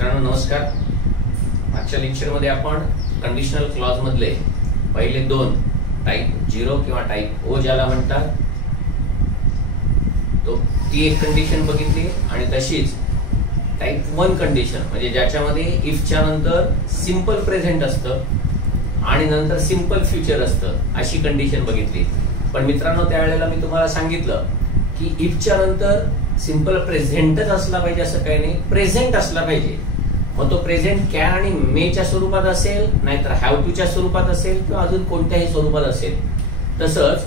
मित्रांनो नमस्कार. आजच्या लेक्चरमध्ये आपण कंडिशनल क्लॉज मधले पहिले दोन टाइप 0 किंवा टाइप ओ ज्याला म्हणतात तो ती एक कंडिशन बघितली आणि तशीच टाइप 1 कंडिशन म्हणजे ज्याच्यामध्ये इफ च्या नंतर सिंपल प्रेझेंट असतं आणि नंतर सिंपल फ्युचर असतं अशी कंडिशन बघितली. पण मित्रांनो त्यावेळेला मी तुम्हाला सांगितलं की इफ च्या नंतर सिंपल प्रेझेंटच असला पाहिजे असं काही नाही, प्रेझेंट असला पाहिजे. मग तो प्रेझेंट कॅन आणि मेच्या स्वरूपात असेल, नाहीतर हॅव टू च्या स्वरूपात असेल किंवा अजून कोणत्याही स्वरूपात असेल. तसंच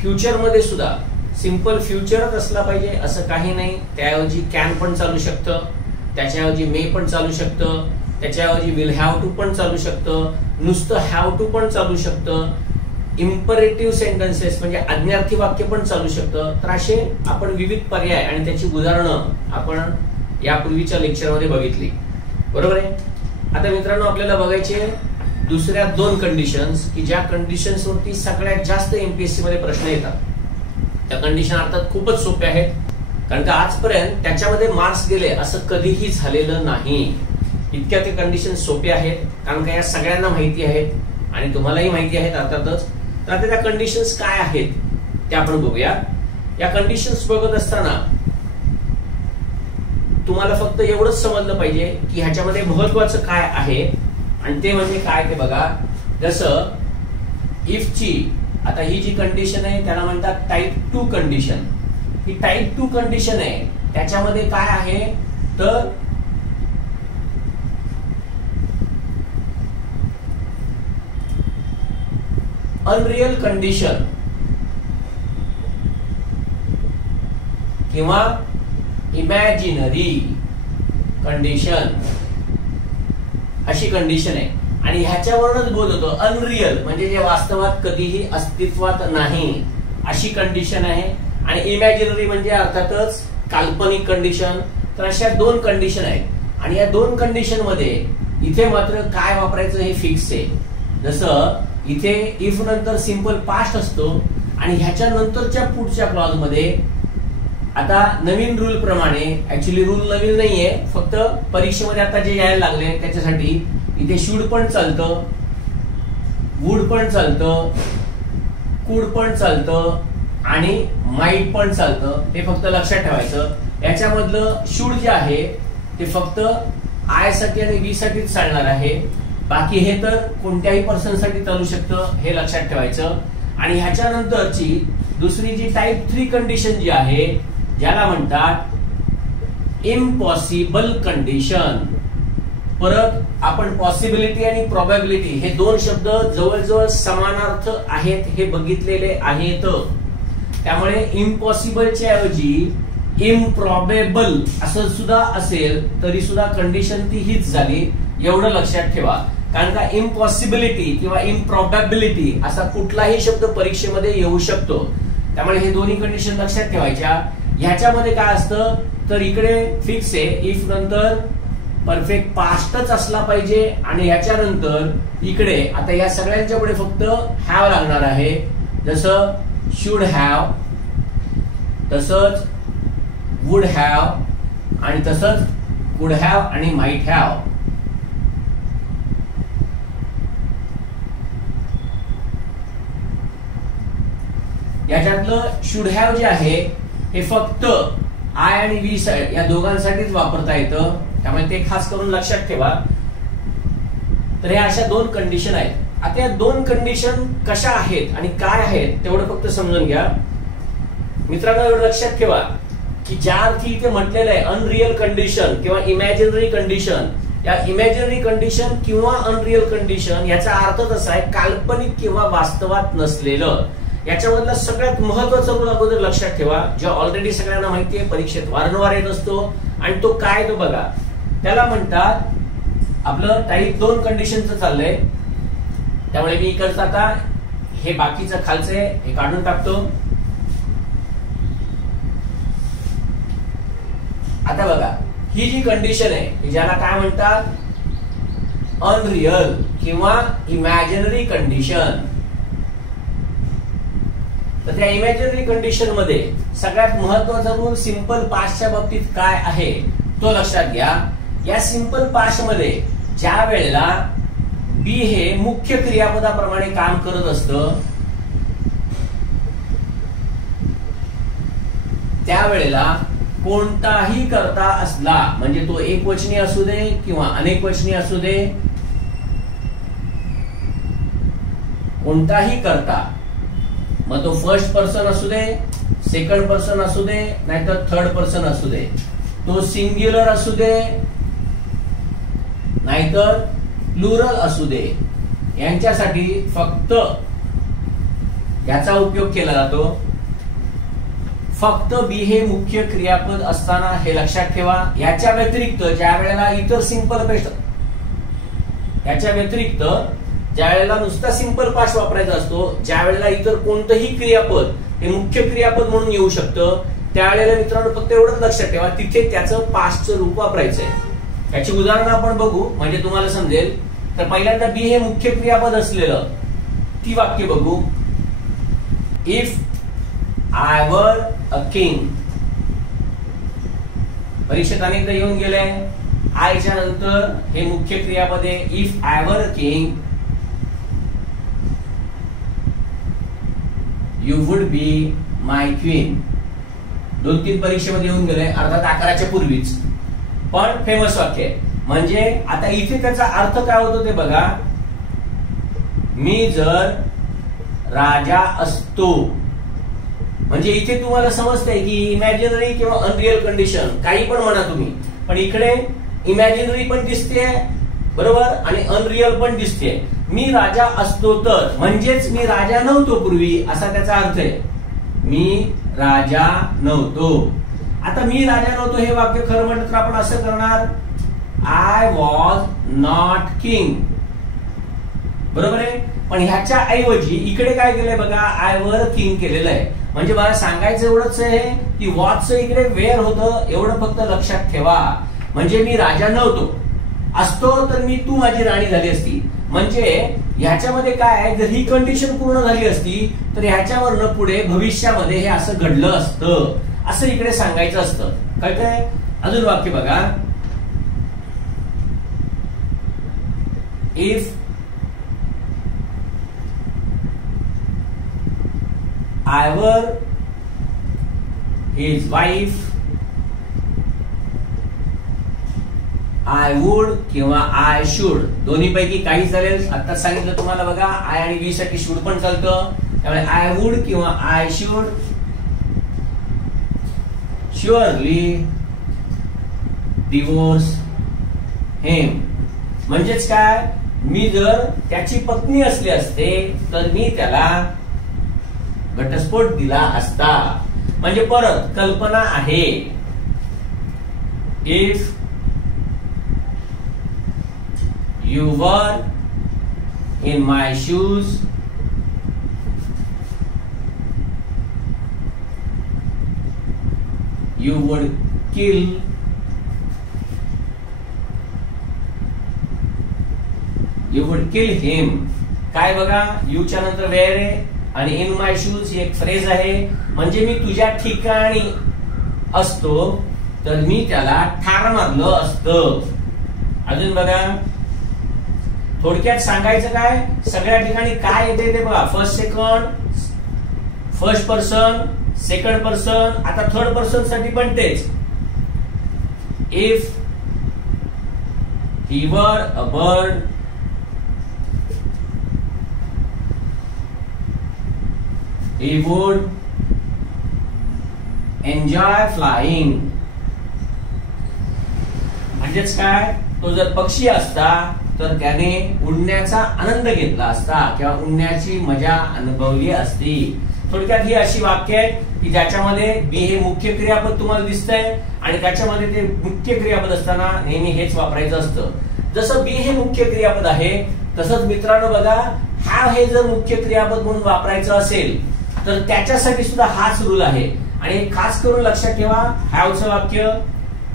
फ्युचर मध्ये सुद्धा सिंपल फ्युचरच असला पाहिजे असं काही नाही. त्याऐवजी कॅन पण चालू शकतं, त्याच्याऐवजी मे पण चालू शकतं, त्याच्याऐवजी विल हॅव टू पण चालू शकतं, नुसतं हॅव टू पण चालू शकतं, इम्परेटिव्ह सेंटेन्सेस म्हणजे आज्ञार्थी वाक्य पण चालू शकतं. तर असे आपण विविध पर्याय आणि त्याची उदाहरणं आपण यापूर्वीच्या लेक्चरमध्ये बघितली, बरोबर आहे. आता मित्रांनो आपल्याला बघायचे दुसऱ्या दोन कंडिशन्स की ज्या कंडिशन्स वरती सगळ्यात जास्त एमपीएससी मध्ये प्रश्न येतात. त्या कंडिशन अर्थात खूपच सोप्या आहेत, कारण का आजपर्यंत त्याच्यामध्ये मार्क्स गेले असं कधीही झालेलं नाही. इतक्या ते कंडिशन सोप्या आहेत, कारण का या सगळ्यांना माहिती आहेत आणि तुम्हालाही माहिती आहेत अर्थातच. तर आता त्या कंडिशन्स काय आहेत त्या आपण बघूया. या कंडिशन्स बघत असताना तुम्हाला फक्त एवढंच समजलं पाहिजे की ह्याच्यामध्ये महत्वाचं काय आहे आणि ते म्हणजे काय ते बघा. जसं इफ ची आता ही जी कंडिशन आहे त्याला म्हणतात टाइप 2 कंडिशन. ही टाइप 2 कंडिशन आहे, त्याच्यामध्ये काय आहे तर अनरियल कंडिशन किंवा इमॅजिनरी कंडिशन अशी कंडिशन आहे. आणि ह्याच्यावरूनच बोध होतो अनरियल म्हणजे जे वास्तवात कधीही अस्तित्वात नाही अशी कंडिशन आहे, आणि इमॅजिनरी म्हणजे अर्थातच काल्पनिक कंडिशन. तर अशा दोन कंडिशन आहेत आणि या दोन कंडिशन मध्ये इथे मात्र काय वापरायचं हे फिक्स आहे. जसं इथे इफ नंतर सिंपल पास्ट असतो आणि ह्याच्या नंतरच्या पुढच्या क्लॉज मध्ये आता नवीन रूल प्रमाणे, ऍक्च्युली रूल नवीन नाहीये, फक्त परीक्षेमध्ये आता जे यायला लागले त्याच्यासाठी इथे शुड पण चालतं, वुड पण चालतं, कुड पण चालतं आणि माईट पण चालतं. हे फक्त लक्षात ठेवायचं. याच्यामधलं शुड जे आहे ते फक्त आय साठी आणि वी साठीच चालणार आहे, बाकी हे तर कोणत्याही पर्सन साठी चालू शकतं, हे लक्षात ठेवायचं. आणि ह्याच्या नंतरची दुसरी जी टाइप 3 कंडिशन जी आहे ज्याला म्हणतात इम्पॉसिबल कंडिशन. परत आपण पॉसिबिलिटी आणि प्रोबॅबिलिटी हे दोन शब्द जवळजवळ समानार्थ आहेत हे बघितलेले आहेत. त्यामुळे इम्पॉसिबलच्या ऐवजी इम्प्रॉबेबल असं सुद्धा असेल तरी सुद्धा कंडिशन ती हीच झाली, एवढं लक्षात ठेवा. कारण का इम्पॉसिबिलिटी किंवा इम्प्रॉबॅबिलिटी असा कुठलाही शब्द परीक्षेमध्ये येऊ शकतो. त्यामुळे हे दोन्ही कंडिशन लक्षात ठेवायच्या. ह्याच्यामध्ये काय असतं तर इकडे फिक्स आहे, इफ नंतर परफेक्ट पास्टच असला पाहिजे आणि ह्याच्यानंतर इकडे आता या सगळ्यांच्या पुढे फक्त हॅव लागणार आहे. जसं शुड हॅव, तसंच वुड हॅव आणि तसंच कुड हॅव आणि माईट हॅव. याच्यातलं शुड हॅव जे आहे हे फक्त आय आणि वी या दोघांसाठीच वापरता येतं, त्यामुळे ते खास करून लक्षात ठेवा. तर ह्या अशा दोन कंडिशन आहेत. आता या दोन कंडिशन कशा आहेत आणि काय आहेत तेवढं फक्त समजून घ्या. मित्रांनो एवढं लक्षात ठेवा की ज्या अर्थी इथे म्हटलेलं आहे अनरियल कंडिशन किंवा इमॅजिनरी कंडिशन, या इमॅजिनरी कंडिशन किंवा अनरियल कंडिशन याचा अर्थ तसा आहे काल्पनिक किंवा वास्तवात नसलेलं. याच्यामधला सगळ्यात महत्वाचा रूल अगोदर लक्षात ठेवा, जो ऑलरेडी सगळ्यांना माहिती आहे, परीक्षेत वारंवार येत असतो, आणि तो काय तो बघा. त्याला म्हणतात आपलं टाइप 2 कंडिशनचं चाललंय. त्यामुळे मी इकडचं आता हे बाकीचं खालचं हे काढून टाकतो. आता बघा ही जी कंडिशन आहे ज्याला काय म्हणतात अनरियल किंवा इमॅजिनरी कंडिशन. तर त्या इमॅजिनरी कंडिशन मध्ये सगळ्यात महत्वाचा रूल सिंपल पास्टच्या बाबतीत काय आहे तो लक्षात घ्या. या सिंपल पास्ट मध्ये ज्या वेळेला बी हे मुख्य क्रियापदाप्रमाणे काम करत असतं त्यावेळेला कोणताही कर्ता असला म्हणजे तो एकवचनी असू दे किंवा अनेकवचनी असू दे, कोणताही कर्ता, मग तो फर्स्ट पर्सन असू दे, सेकंड पर्सन असू दे, नाहीतर थर्ड पर्सन असू दे, तो सिंग्युलर असू दे नाहीतर प्लुरल असू दे, यांच्यासाठी फक्त याचा उपयोग केला जातो. फक्त बी हे मुख्य क्रियापद असताना हे लक्षात ठेवा. याच्या व्यतिरिक्त ज्या वेळेला इतर सिंपल पेस्ट, याच्या व्यतिरिक्त ज्या वेळेला नुसता सिंपल पास्ट वापरायचा असतो, ज्या वेळेला इतर कोणतंही क्रियापद हे मुख्य क्रियापद म्हणून येऊ शकतं, त्यावेळेला मित्रांनो फक्त एवढंच लक्षात ठेवा तिथे त्याचं पास्टचं रूप वापरायचंय. याची उदाहरणं आपण बघू म्हणजे तुम्हाला समजेल. तर पहिल्यांदा बी हे मुख्य क्रियापद असलेलं ती वाक्य बघू. इफ आय वर अ किंग. परीक्षेत अनेकदा येऊन गेले. आयच्या नंतर हे मुख्य क्रियापद आहे. इफ आय वर a king you would be my queen. 2-3 परीक्षेमध्ये येऊन गेले, अर्थात आकाराच्या पूर्वीच, पण फेमस वाक्य आहे. म्हणजे आता इथे त्याचा अर्थ काय होतो ते बघा. मी जर राजा असतो, म्हणजे इथे तुम्हाला समजतंय की इमॅजिनरी किंवा अनरियल कंडिशन काही पण म्हणा तुम्ही, पण इकडे इमॅजिनरी पण दिसते बरोबर आणि अनरियल पण दिसते. मी राजा असतो तर म्हणजेच मी राजा नव्हतो पूर्वी असा त्याचा अर्थ आहे. मी राजा नव्हतो. आता मी राजा नव्हतो हे वाक्य खरं म्हणत तर आपण असं करणार, आय वॉज नॉट किंग, बरोबर आहे. पण ह्याच्या ऐवजी इकडे काय केलंय बघा, आय वर किंग केलेलं आहे. म्हणजे मला सांगायचं एवढंच आहे की वॉजचं इकडे वेअर होतं, एवढं फक्त लक्षात ठेवा. म्हणजे मी राजा नव्हतो, असतो तर मी तू माझी राणी झाली असती. म्हणजे ह्याच्यामध्ये काय आहे, जर ही कंडिशन पूर्ण झाली असती तर ह्याच्यावरनं पुढे भविष्यामध्ये हे असं घडलं असतं असं इकडे सांगायचं असतं. कळतंय? अजून वाक्य बघा. If I were his wife, I would किंवा I should, दोन्ही पैकी काही चालेल. आता सांगितलं तुम्हाला बघा, आय आणि वी साठी शुड पण चालतं. त्यामुळे आय वुड किंवा आय शुड शुअरली डिवोर्स हिम. म्हणजेच काय, मी जर त्याची पत्नी असली असते तर मी त्याला घटस्फोट दिला असता. म्हणजे परत कल्पना आहे. If you were in my shoes you would kill him. काय बघा, यूच्या नंतर वेअर आहे आणि इन माय शूज ही एक फ्रेज आहे. म्हणजे मी तुझ्या ठिकाणी असतो तर मी त्याला ठार मारलं असतं. अजून बघा, थोडक्यात सांगायचं काय, सगळ्या ठिकाणी काय येते ते बघा. फर्स्ट पर्सन, सेकंड पर्सन, आता थर्ड पर्सन साठी पण तेच. इफ ही वर a bird he would enjoy flying. म्हणजेच काय, तो जर पक्षी असता तर त्याने उडण्याचा आनंद घेतला असता किंवा उडण्याची मजा अनुभवली असती. थोडक्यात ही अशी वाक्य आहेत की ज्याच्यामध्ये बी हे मुख्य क्रियापद तुम्हाला दिसतंय आणि त्याच्यामध्ये ते मुख्य क्रियापद असताना नेहमी हेच वापरायचं असतं. जसं बी हे मुख्य क्रियापद आहे तसंच मित्रांनो बघा, हॅव हे जर मुख्य क्रियापद म्हणून वापरायचं असेल तर त्याच्यासाठी सुद्धा हाच रूल आहे. आणि खास करून लक्षात ठेवा, हॅवचं वाक्य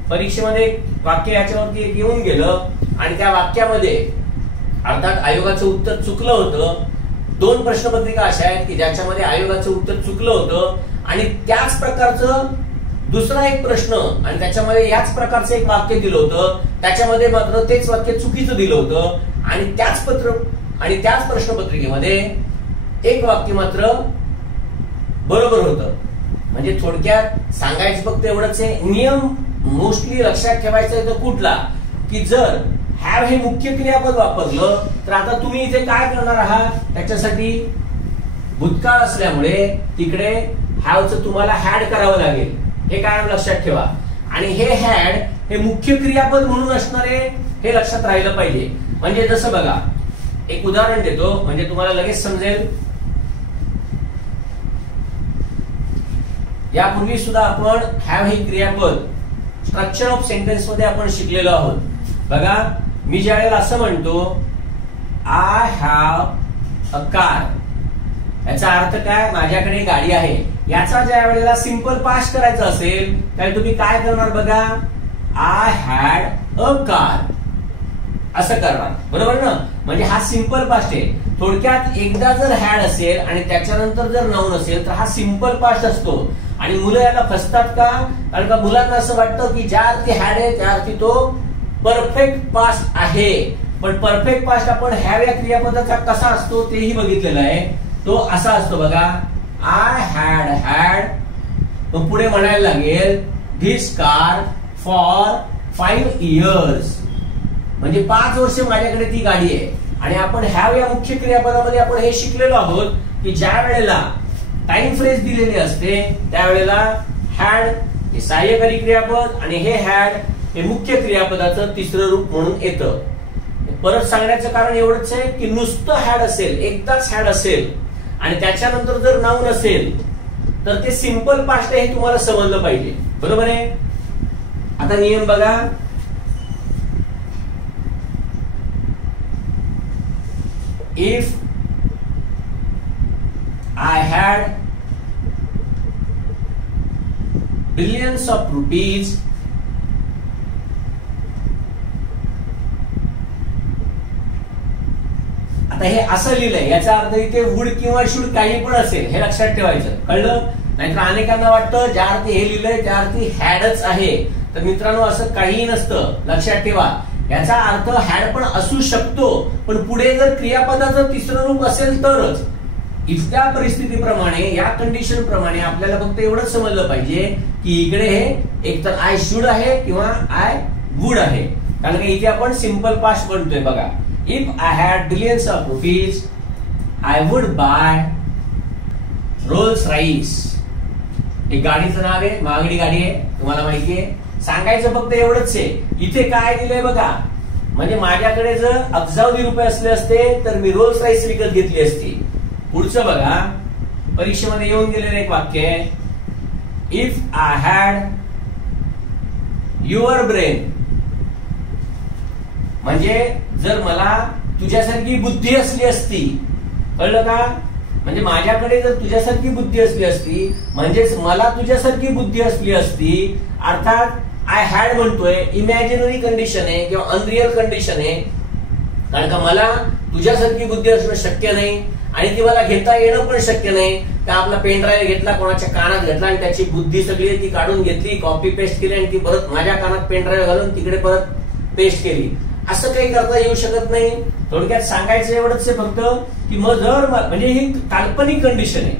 परीक्षेमध्ये वाक्य याच्यावरती एक येऊन गेलं आणि त्या वाक्यामध्ये अर्थात आयोगाचं उत्तर चुकलं होतं. 2 प्रश्नपत्रिका अशा आहेत की ज्याच्यामध्ये आयोगाचं उत्तर चुकलं होतं आणि त्याच प्रकारचं दुसरा एक प्रश्न आणि त्याच्यामध्ये याच प्रकारचं एक वाक्य दिलं होतं, त्याच्यामध्ये मात्र तेच वाक्य चुकीचं दिलं होतं आणि त्याच प्रश्नपत्रिकेमध्ये एक वाक्य मात्र बरोबर होतं. म्हणजे थोडक्यात सांगायचं फक्त एवढंच आहे, नियम मोस्टली लक्षात ठेवायचा आहे तो कुठला, की जर हॅव हे मुख्य क्रियापद वापरलं तर आता तुम्ही इथे काय करणार आहात, त्याच्यासाठी भूतकाळ असल्यामुळे तिकडे हॅवचं तुम्हाला हॅड करावं लागेल, हे कायम लक्षात ठेवा. आणि हे हॅड हे मुख्य क्रियापद म्हणून असणारे हे लक्षात राहिलं पाहिजे. म्हणजे जसं बघा, एक उदाहरण देतो म्हणजे तुम्हाला लगेच समजेल. यापूर्वी सुद्धा आपण हॅव हे क्रियापद स्ट्रक्चर ऑफ सेंटेन्स मध्ये आपण शिकलेलो आहोत. बघा, मी ज्या वेळेला असं म्हणतो आय हॅव अ कार, याचा अर्थ काय, माझ्याकडे गाडी आहे. याचा ज्या वेळेला सिंपल पास्ट करायचा असेल त्यावेळी तुम्ही काय करणार बघा, आय हॅड अ कार असं करणार, बरोबर ना. म्हणजे हा सिंपल पास्ट आहे. थोडक्यात एकदा जर हॅड असेल आणि त्याच्यानंतर जर नाऊन असेल तर हा सिंपल पास्ट असतो. आणि मुलं याला फसतात का, कारण का मुलांना असं वाटतं की ज्या अर्थी हॅड आहे त्या अर्थी तो परफेक्ट पास्ट आहे. पण परफेक्ट पास्ट आपण हॅव या क्रियापदाचा कसा असतो तेही बघितलेलं आहे. तो असा असतो बघा, आय हॅड, मग पुढे म्हणायला लागेल धिस कार फॉर 5 years, म्हणजे 5 वर्ष माझ्याकडे ती गाडी आहे. आणि आपण हॅव या मुख्य क्रियापदामध्ये आपण हे शिकलेलो आहोत की ज्या वेळेला टाइम फ्रेज दिलेली असते त्यावेळेला हॅड हे सहाय्यकारी क्रियापद आणि हे हॅड हे मुख्य क्रियापदाचं तिसरं रूप म्हणून येतं. परत सांगण्याचं कारण एवढंच आहे की नुसतं हॅड असेल, एकदाच हॅड असेल आणि त्याच्यानंतर जर नाऊन असेल तर ते सिंपल पास्ट आहे हे तुम्हाला समजलं पाहिजे, बरोबर आहे. आता नियम बघा, if I had billions of rupees, आता हे असं लिहिलंय याचा अर्थ इथे वुड किंवा शुड काही पण असेल हे लक्षात ठेवायचं, कळलं. नाहीतर अनेकांना वाटतं ज्या अर्थी हे लिहिलंय त्या अर्थी हॅडच आहे. तर मित्रांनो असं काहीही नसतं, लक्षात ठेवा. याचा अर्थ हॅड पण असू शकतो, पण पुढे जर क्रियापदाचं तिसरं रूप असेल तरच. इथल्या परिस्थितीप्रमाणे या कंडिशन प्रमाणे आपल्याला फक्त एवढंच समजलं पाहिजे की इकडे हे एकतर आय शुड आहे किंवा आय वुड आहे. कारण की इथे आपण सिंपल पास्ट म्हणतोय बघा, if I had billions of rupees I would buy Rolls Royce. एक गाडीचं नाव आहे, महागडी गाडी आहे, तुम्हाला माहिती आहे. सांगायचं फक्त एवढंच आहे, इथे काय दिलंय बघा, म्हणजे माझ्याकडे जर अब्जावधी रुपये असले असते तर मी रोल्स रॉइस विकत घेतली असती. पुढचं बघा, परीक्षेमध्ये येऊन गेलेलं एक वाक्य आहे, if I had your brain, म्हणजे जर मला तुझ्यासारखी बुद्धी असली असती, कळलं का. म्हणजे माझ्याकडे जर तुझ्यासारखी बुद्धी असली असती म्हणजेच मला तुझ्यासारखी बुद्धी असली असती. अर्थात आय हॅड म्हणतोय, इमॅजिनरी कंडिशन आहे किंवा अनरियल कंडिशन आहे, कारण का मला तुझ्यासारखी बुद्धी असणं शक्य नाही आणि ती मला घेता येणं पण शक्य नाही. तर आपला पेन ड्राईव्ह घेतला, कोणाच्या कानात घेतला आणि त्याची बुद्धी सगळी ती काढून घेतली, कॉपी पेस्ट केली आणि ती परत माझ्या कानात पेन ड्राईव्ह घालून तिकडे परत पेस्ट केली. असं काही करता येऊ शकत नाही. थोडक्यात सांगायचं एवढंच आहे फक्त की मग जर म्हणजे ही काल्पनिक कंडिशन आहे,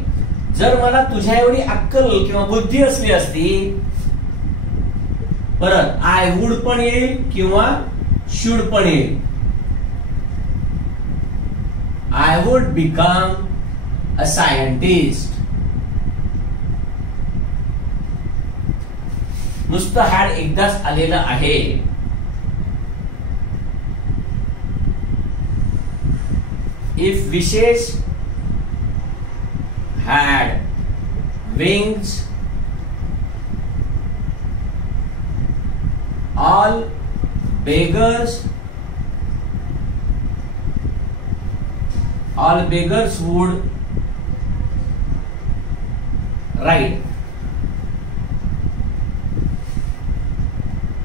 जर मला तुझ्या एवढी अक्कल किंवा बुद्धी असली असती, परत आय वुड पण येईल किंवा शुड पण येईल. I would become a scientist. नुसतं हॅड एकदाच आलेलं आहे. If विशेष had wings, all beggars would ride.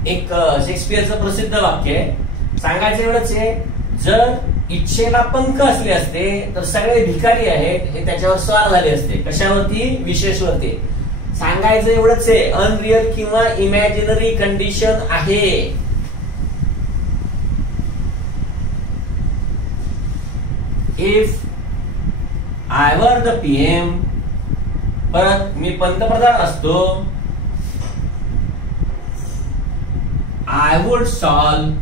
एक शेक्सपियरचं प्रसिद्ध वाक्य आहे. सांगायचं एवढंच आहे, जर इच्छेला पंख असले असते तर सगळे भिकारी आहेत हे त्याच्यावर स्वार झाले असते. कशावरती? विशेषवरती. सांगायचं एवढंच आहे, अनरियल किंवा इमॅजिनरी कंडिशन आहे. If I were the PM, परत मी पंतप्रधान असतो, I would solve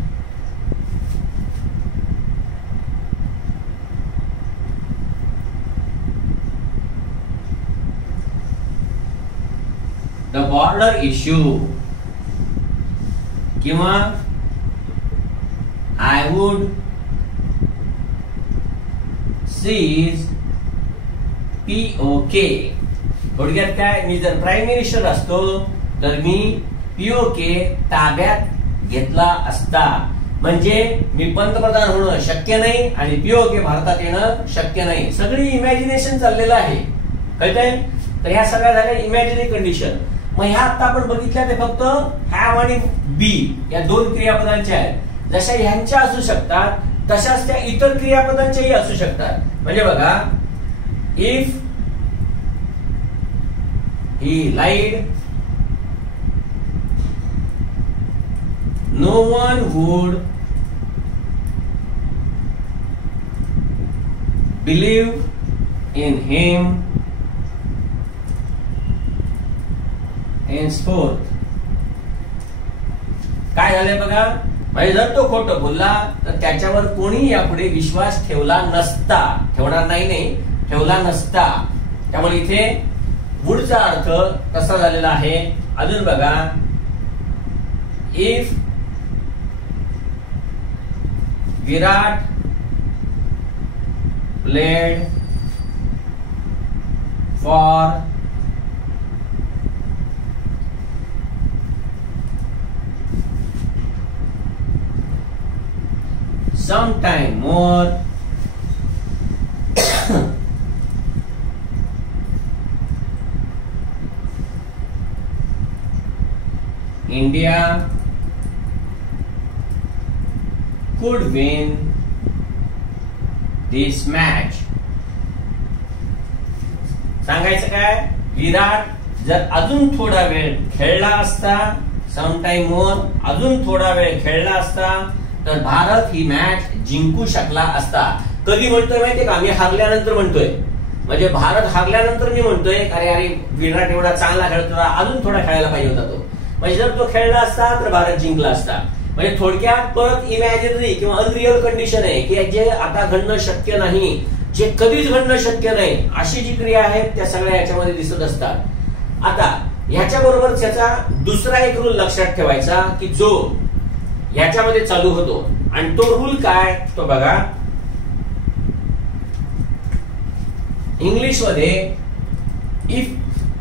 the border issue, किंवा आय वुड सीज POK. थोडक्यात काय, मी जर प्राईम मिनिस्टर असतो तर मी POK ताब्यात घेतला असता. म्हणजे मी पंतप्रधान होणं शक्य नाही आणि POK भारतात येणं शक्य नाही. सगळी इमॅजिनेशन चाललेलं आहे, कळतंय? तर ह्या सगळ्या झाल्या इमॅजिनरी कंडिशन. मग ह्या आता आपण बघितल्या ते फक्त हॅव आणि बी या दोन क्रियापदांच्या आहेत. जशा ह्यांच्या असू शकतात तशाच त्या इतर क्रियापदांच्याही असू शकतात. म्हणजे बघा, if he lied, no one would believe in him henceforth. काय झालंय बघा, म्हणजे जर तो खोटं बोलला तर त्याच्यावर कोणी यापुढे विश्वास ठेवला नसता. ठेवणार नाही, ठेवला नसता. त्यामुळे इथे वुडचा अर्थ कसा झालेला आहे. अजून बघा, if Virat played for some time more, India could win this match. सांगायचं काय, विराट जर अजून थोडा वेळ खेळला असता, सम टाइम मोर, अजून थोडा वेळ खेळला असता तर भारत ही मॅच जिंकू शकला असता. कधी म्हणतोय माहितीये का, मी हारल्यानंतर म्हणतोय. म्हणजे भारत हारल्यानंतर मी म्हणतोय अरे विराट एवढा चांगला खेळतो, अजून थोडा खेळायला पाहिजे होता तो. म्हणजे जर तो खेळला असता तर भारत जिंकला असता. म्हणजे थोडक्यात परत इमॅजिनरी किंवा अनरियल कंडिशन आहे की जे आता घडणं शक्य नाही, जे कधीच घडणं शक्य नाही, अशी जी क्रिया आहेत त्या सगळ्या याच्यामध्ये दिसत असतात. आता ह्याच्या बरोबर त्याचा दुसरा एक रूल लक्षात ठेवायचा की जो ह्याच्यामध्ये चालू होतो. आणि तो रूल काय, तो बघा, इंग्लिश मध्ये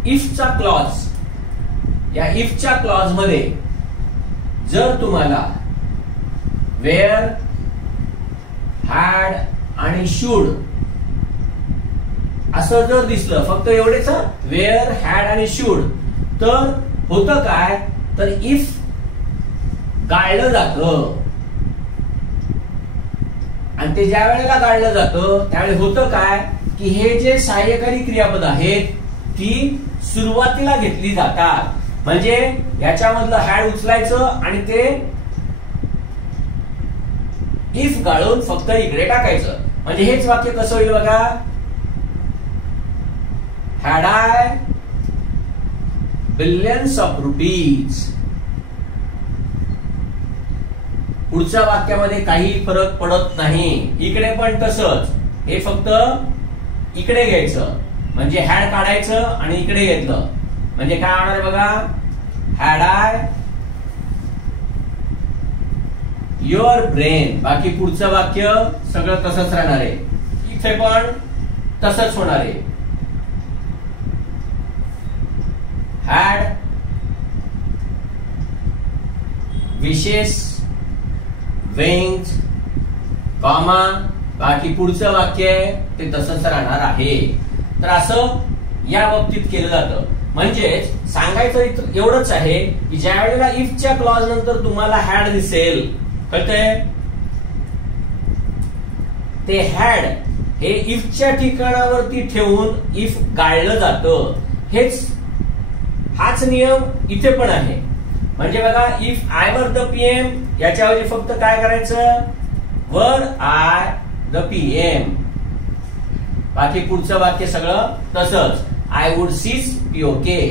इफचा क्लॉज, या इफच्या क्लॉज मध्ये जर तुम्हाला वेअर, हॅड आणि शुड असं जर दिसलं, फक्त एवढेच, वेअर, हॅड आणि शुड, तर होतं काय, तर इफ गाळलं जातं. आणि ते ज्या वेळेला गाळलं जातं त्यावेळी होतं काय की हे जे सहाय्यकारी क्रियापद आहेत ती सुरुवातीला घेतली जातात. म्हणजे याच्यामधलं हॅड उचलायचं आणि ते इफ गाळून फक्त इकडे टाकायचं. म्हणजे हेच वाक्य कसं होईल बघा, had I billions of rupees. पुढच्या वाक्यामध्ये काही फरक पडत नाही. इकडे पण तसंच, हे फक्त इकडे घ्यायचं, म्हणजे हॅड काढायचं आणि इकडे घेतलं म्हणजे काय होणार आहे बघा, हॅड आय युअर ब्रेन. बाकी पुढचं वाक्य सगळं तसंच राहणार आहे. इथे पण तसंच होणार आहे. हॅड विशेष वेंग्ज कॉमा, बाकी पुढचं वाक्य ते तसंच राहणार आहे. तर असं या बाबतीत केलं जातं. म्हणजेच सांगायचं एवढंच आहे की ज्या वेळेला इफच्या क्लॉज नंतर तुम्हाला हॅड दिसेल, कळतंय, ते हॅड हे इफच्या ठिकाणावरती ठेवून इफ गाळलं जातं. हेच हाच नियम इथे पण आहे. म्हणजे बघा, if I were the PM, याच्याऐवजी फक्त काय करायचं, वर आय द पीएम. बाकी पुढचं वाक्य सगळं तसंच. आय वुड सीज पीओके,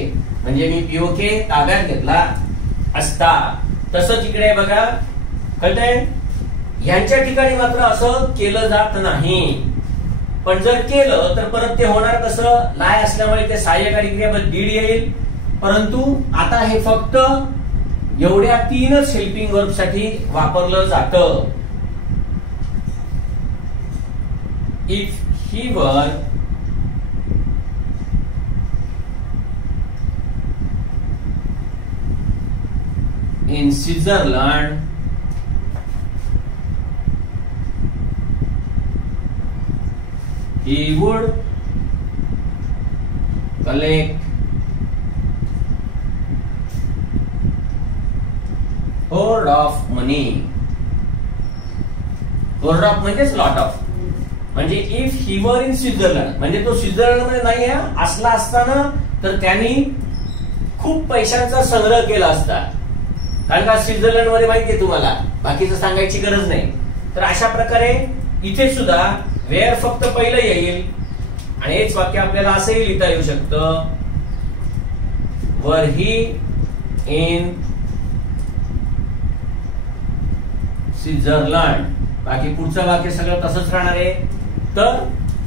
म्हणजे मी पीओके ताब्यात घेतला असता. तसंच इकडे बघा, कळतंय, यांच्या ठिकाणी मात्र असं केलं जात नाही. पण जर केलं तर परत ते होणार कसं, लाय असल्यामुळे ते सहाय्यकारी क्रियापद डीड येईल. परंतु आता हे फक्त एवढ्या 3च हेल्पिंग वर्ब साठी वापरलं जातं. इफ ही वर in Switzerland, he would collect hoard of money. hoard of म्हणजेच लॉट ऑफ. म्हणजे इफ ही वर इन स्वित्झर्लंड, म्हणजे तो स्वित्झर्लंड मध्ये नाही असला असताना तर त्यांनी खूप पैशांचा संग्रह केला असता. कारण का स्वित्झर्लंड मध्ये माहितीये तुम्हाला, बाकीचं सांगायची गरज नाही. तर अशा प्रकारे इथे सुद्धा वेअर फक्त पहिलं येईल आणि हेच वाक्य आपल्याला असंही लिहिता येऊ शकतं, वर ही इन स्वित्झर्लंड. बाकी पुढचं वाक्य सगळं तसंच राहणार आहे. तर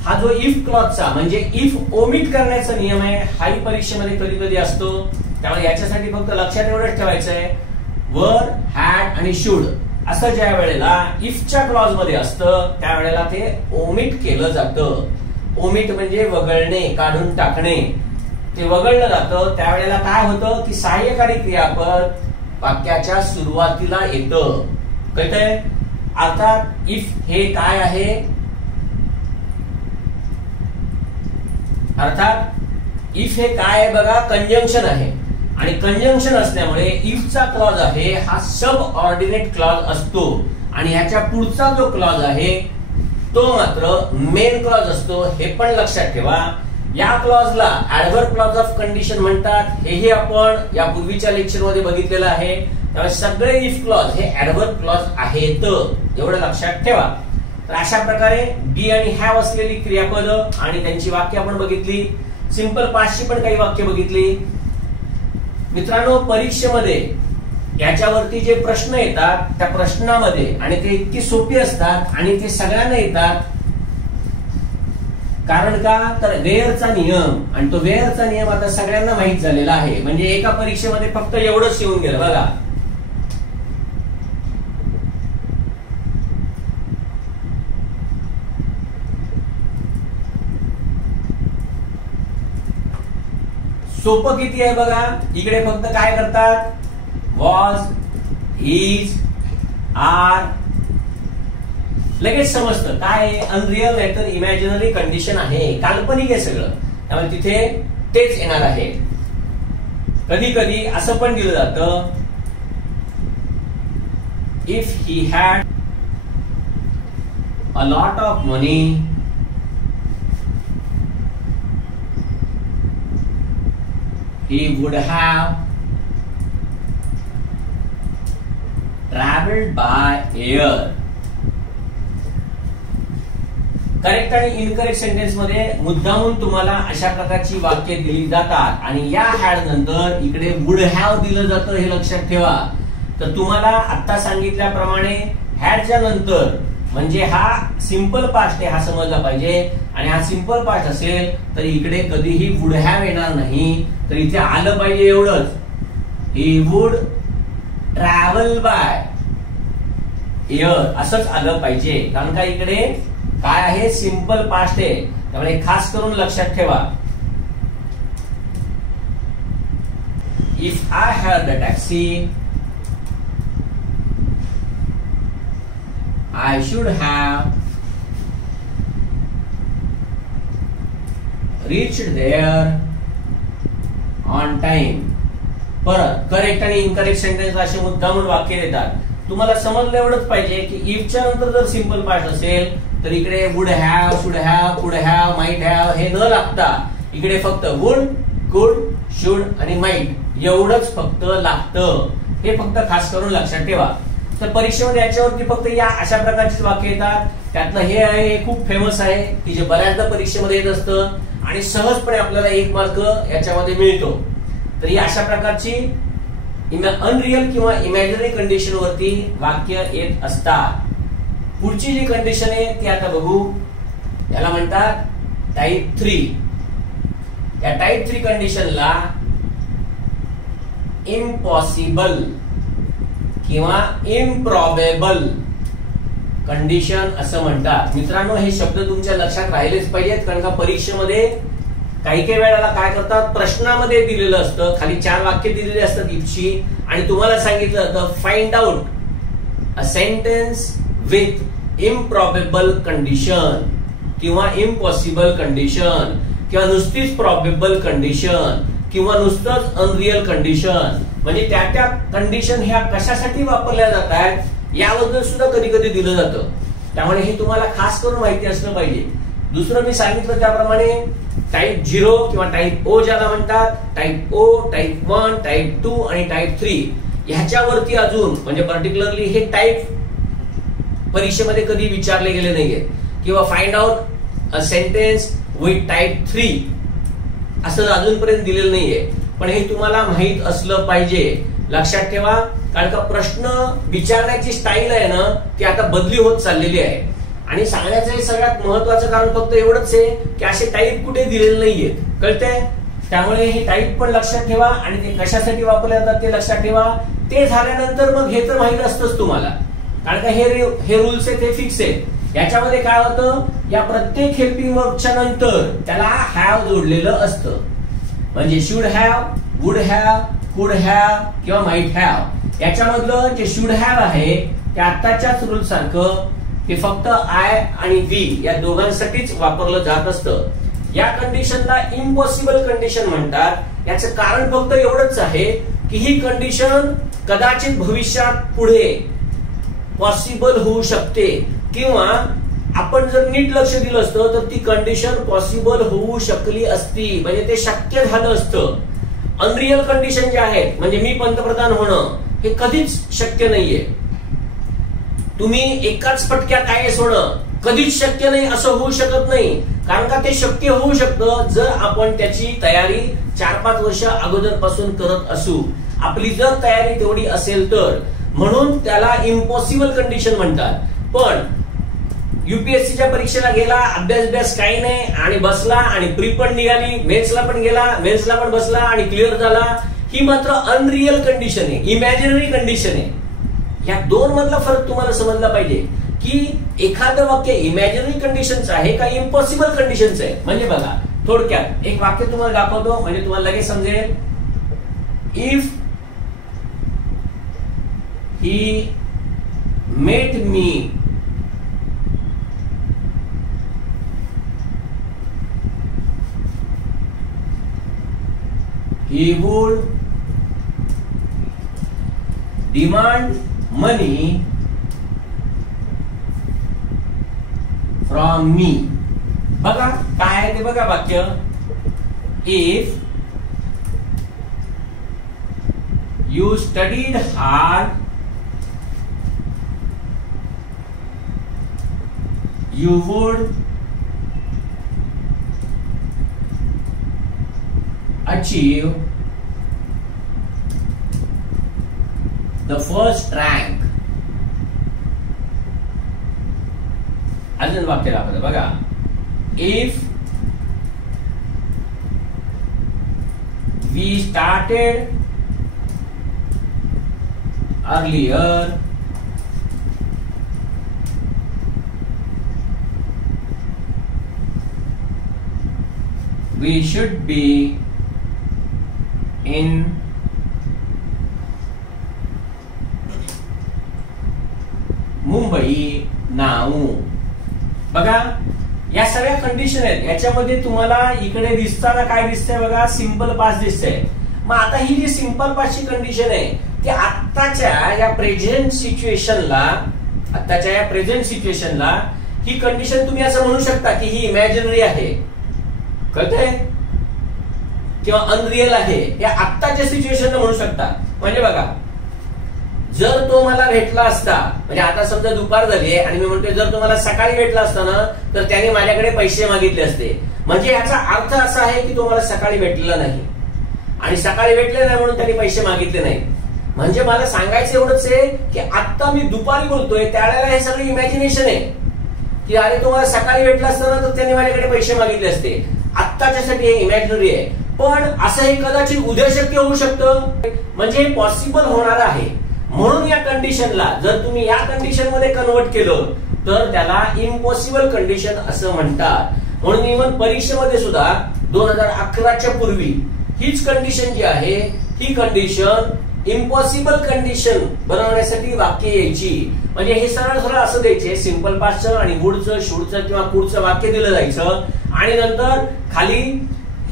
हा जो इफ क्लॉजचा म्हणजे इफ ओमिट करण्याचा नियम आहे, हाही परीक्षेमध्ये कधी कधी असतो. त्यामुळे याच्यासाठी फक्त लक्षात एवढंच ठेवायचं आहे, वर, हॅड आणि शुड असं ज्या वेळेला इफच्या क्लॉज मध्ये असतं त्यावेळेला ते ओमिट केलं जातं. ओमिट म्हणजे वगळणे, काढून टाकणे. ते वगळलं जातं त्यावेळेला काय होतं की सहाय्यकारी क्रियापद वाक्याच्या सुरुवातीला येतं. कळतंय? अर्थात इफ हे काय आहे, अर्थात इफ हे काय आहे बघा, कंजंक्शन आहे. आणि कंजंक्शन असल्यामुळे इफचा क्लॉज आहे हा सब ऑर्डिनेट क्लॉज असतो. आणि ह्याच्या पुढचा जो क्लॉज आहे तो मात्र मेन क्लॉज असतो. हे पण लक्षात ठेवा. या क्लॉजला ऍडव्हर्ब क्लॉज ऑफ कंडिशन म्हणतात. हेही आपण या पूर्वीच्या लेक्चर मध्ये बघितलेलं आहे. त्यामुळे सगळे इफ क्लॉज हे ऍडव्हर्ब क्लॉज आहेत, एवढं लक्षात ठेवा. तर अशा प्रकारे बी आणि हॅव असलेली क्रियापद आणि त्यांची वाक्य आपण बघितली. सिंपल पास्टची पण काही वाक्य बघितली. मित्रांनो, परीक्षेमध्ये याच्यावरती जे प्रश्न येतात त्या प्रश्नामध्ये, आणि ते इतकी सोपी असतात आणि ते सगळ्यांना येतात. कारण का, तर वेअरचा नियम, आणि तो वेअरचा नियम आता सगळ्यांना माहित झालेला आहे. म्हणजे एका परीक्षेमध्ये फक्त एवढंच येऊन गेलं बघा. सोपं किती आहे बघा. इकडे फक्त काय करतात, वॉज, इज, आर, लगेच समजतं काय अनरियल नाही तर इमॅजिनरी कंडिशन आहे, काल्पनिक आहे सगळं. त्यामुळे तिथे तेच येणार आहे. कधी कधी असं पण दिलं जातं, if he had a lot of money he would have traveled by air. Correct आणि इनकरेक्ट सेंटेन्स मध्ये मुद्दामून तुम्हाला अशा प्रकारची वाक्य दिली जातात. आणि या हॅड नंतर इकडे वुड हॅव दिलं जातं, हे लक्षात ठेवा. तर तुम्हाला आता सांगितल्याप्रमाणे हॅडच्या नंतर म्हणजे हा सिंपल पास्ट आहे हा समजला पाहिजे. आणि हा सिंपल पास्ट असेल तर इकडे कधीही वुड हॅव येणार नाही. तर इथे आलं पाहिजे एवढंच, he would travel by air असंच आलं पाहिजे. कारण का इकडे काय आहे, सिंपल पास्ट आहे. त्यामुळे खास करून लक्षात ठेवा. If I had the taxi I should have reached there on time. परत करेक्ट आणि इनकरेक्ट सेंटेन्स असे मुद्दामून वाक्य देतात. तुम्हाला समजलं एवढंच पाहिजे की इफच्या नंतर जर सिंपल पास्ट असेल तर इकडे would have, should have, could have, might have हे न लागता इकडे फक्त वुड, कुड, शुड आणि माईट एवढंच फक्त लागतं. हे फक्त खास करून लक्षात ठेवा. तर परीक्षेमध्ये याच्यावरती फक्त या अशा प्रकारची वाक्य येतात. त्यातनं हे आहे, हे खूप फेमस आहे की जे बऱ्याचदा परीक्षेमध्ये येत असतं आणि सहजपणे आपल्याला 1 मार्क याच्यामध्ये मिळतो. तर ही अशा प्रकारची अनरियल किंवा इमॅजिनरी कंडिशन वरती वाक्य येत असतात. पुढची जी कंडिशन आहे ती आता बघू. याला म्हणतात टाइप 3. या टाइप 3 कंडिशनला इम्पॉसिबल किंवा इम्प्रॉबेबल कंडिशन असं म्हणतात. मित्रांनो, हे शब्द तुमच्या लक्षात राहिलेच पाहिजेत, कारण का परीक्षेमध्ये काही वेळेला काय करतात, प्रश्नामध्ये दिलेलं असतं, खाली 4 वाक्य दिलेली असतात इफची, आणि तुम्हाला सांगितलं जातं find out a sentence with improbable condition किंवा इम्पॉसिबल कंडिशन किंवा नुसतीच प्रॉबेबल कंडिशन किंवा नुसतंच अनरियल कंडिशन. म्हणजे त्या कंडिशन ह्या कशासाठी वापरल्या जातात याबद्दल सुद्धा कधी कधी दिलं जातं. त्यामुळे हे तुम्हाला खास करून माहिती असलं पाहिजे. दुसरं मी सांगितलं त्याप्रमाणे टाइप 0 किंवा टाइप O ज्याला म्हणतात, टाइप O, टाइप 1, टाइप 2 आणि टाइप 3 ह्याच्यावरती अजून म्हणजे पर्टिक्युलरली हे टाइप परीक्षेमध्ये कधी विचारले गेले नाहीये. किंवा find out a sentence with type 3 असं अजूनपर्यंत दिलेलं नाहीये. पण हे तुम्हाला माहित असलं पाहिजे. लक्षात ठेवा, कारण का प्रश्न विचारण्याची स्टाईल आहे ना ती आता बदली होत चाललेली आहे. आणि सांगण्याचं सगळ्यात महत्वाचं कारण फक्त एवढंच आहे की असे टाईप कुठे दिलेले नाहीयेत. कळतंय? त्यामुळे हे टाईप पण लक्षात ठेवा आणि ते कशासाठी वापरले जातात ते लक्षात ठेवा. ते झाल्यानंतर मग हे तर माहित असतंच तुम्हाला, कारण का हे रूल्स आहे ते फिक्स आहे. याच्यामध्ये काय होतं, या प्रत्येक हेल्पिंग वर्बच्या नंतर त्याला हॅव जोडलेलं असतं. म्हणजे should have, would have, could have किंवा माइट हॅव. याच्यामधलं जे शुड हॅव आहे ते आताच्याच रूल सारखं हे फक्त आय आणि वी या दोघांसाठीच वापरलं जात असतं. या कंडिशनला इम्पॉसिबल कंडिशन म्हणतात. याचं कारण फक्त एवढंच आहे की ही कंडिशन कदाचित भविष्यात पुढे पॉसिबल होऊ शकते, किंवा आपण जर नीट लक्ष दिलं असतं तर ती कंडिशन पॉसिबल होऊ शकली असती, म्हणजे ते शक्य झालं असतं. अनरियल कंडिशन जे आहेत म्हणजे मी पंतप्रधान होणं हे कधीच शक्य नाहीये. तुम्ही एकाच फटक्यात IAS होणं कधीच शक्य नाही, असं होऊ शकत नाही. कारण का ते शक्य होऊ शकतं जर आपण त्याची तयारी 4-5 वर्ष अगोदरपासून करत असू. आपली जर तयारी तेवढी असेल तर, म्हणून त्याला इम्पॉसिबल कंडिशन म्हणतात. पण UPSCच्या परीक्षेला गेला, अभ्यास काही नाही आणि बसला, आणि प्री पण निघाली, मेन्सला पण गेला, मेन्सला पण बसला आणि क्लिअर झाला, ही मात्र अनरियल कंडिशन आहे, इमॅजिनरी कंडिशन आहे. या दोन मधला फरक तुम्हाला समजला पाहिजे की एखादं वाक्य इमॅजिनरी कंडिशनचं आहे का इम्पॉसिबल कंडिशनचं आहे. म्हणजे बघा, थोडक्यात एक वाक्य तुम्हाला दाखवतो म्हणजे तुम्हाला लगेच समजेल. If he met me he would demand money from me. बघा काय आहे ते बघा वाक्य. If you studied hard, you would achieve the first rank. अजून वाक्य दाखवलं बघा. If we started earlier, we should be in Mumbai now. बघा या सगळ्या कंडिशन आहेत. याच्यामध्ये तुम्हाला इकडे दिसताना काय दिसतंय बघा, सिंपल पास्ट दिसतंय. मग आता ही जी सिंपल पास्टची कंडिशन आहे ती आत्ताच्या या प्रेझेंट सिच्युएशनला ही कंडिशन तुम्ही असं म्हणू शकता की ही इमॅजिनरी आहे. कळतंय? किंवा अनरियल आहे हे आत्ताच्या सिच्युएशन म्हणू शकता. म्हणजे बघा, जर तो मला भेटला असता, म्हणजे आता समजा दुपार झाली आणि मी म्हणतोय जर तो मला सकाळी भेटला असता ना तर त्याने माझ्याकडे पैसे मागितले असते. म्हणजे याचा अर्थ असा आहे की तो मला सकाळी भेटलेला नाही आणि सकाळी भेटले नाही म्हणून त्याने पैसे मागितले नाही. म्हणजे मला सांगायचं एवढंच आहे की आता मी दुपारी बोलतोय त्यावेळेला हे सगळं इमॅजिनेशन आहे की अरे तो मला सकाळी भेटला असता ना तर त्याने माझ्याकडे पैसे मागितले असते. आत्ताच्यासाठी हे इमॅजिनरी आहे, पण असं हे कदाचित उद्या शक्य होऊ शकतं. म्हणजे पॉसिबल होणार आहे. म्हणून या कंडिशनला जर तुम्ही या कंडिशन मध्ये कन्वर्ट केलं तर त्याला इम्पॉसिबल कंडिशन असं म्हणतात. म्हणून इव्हन परीक्षेमध्ये सुद्धा 2011च्या पूर्वी हीच कंडिशन जी आहे ही कंडिशन इम्पॉसिबल कंडिशन बनवण्यासाठी वाक्य यायची. म्हणजे हे सरळ सरळ असं द्यायचे, सिंपल पास्टचं आणि वुडचं शूडचं किंवा कुडचं वाक्य दिलं जायचं आणि नंतर खाली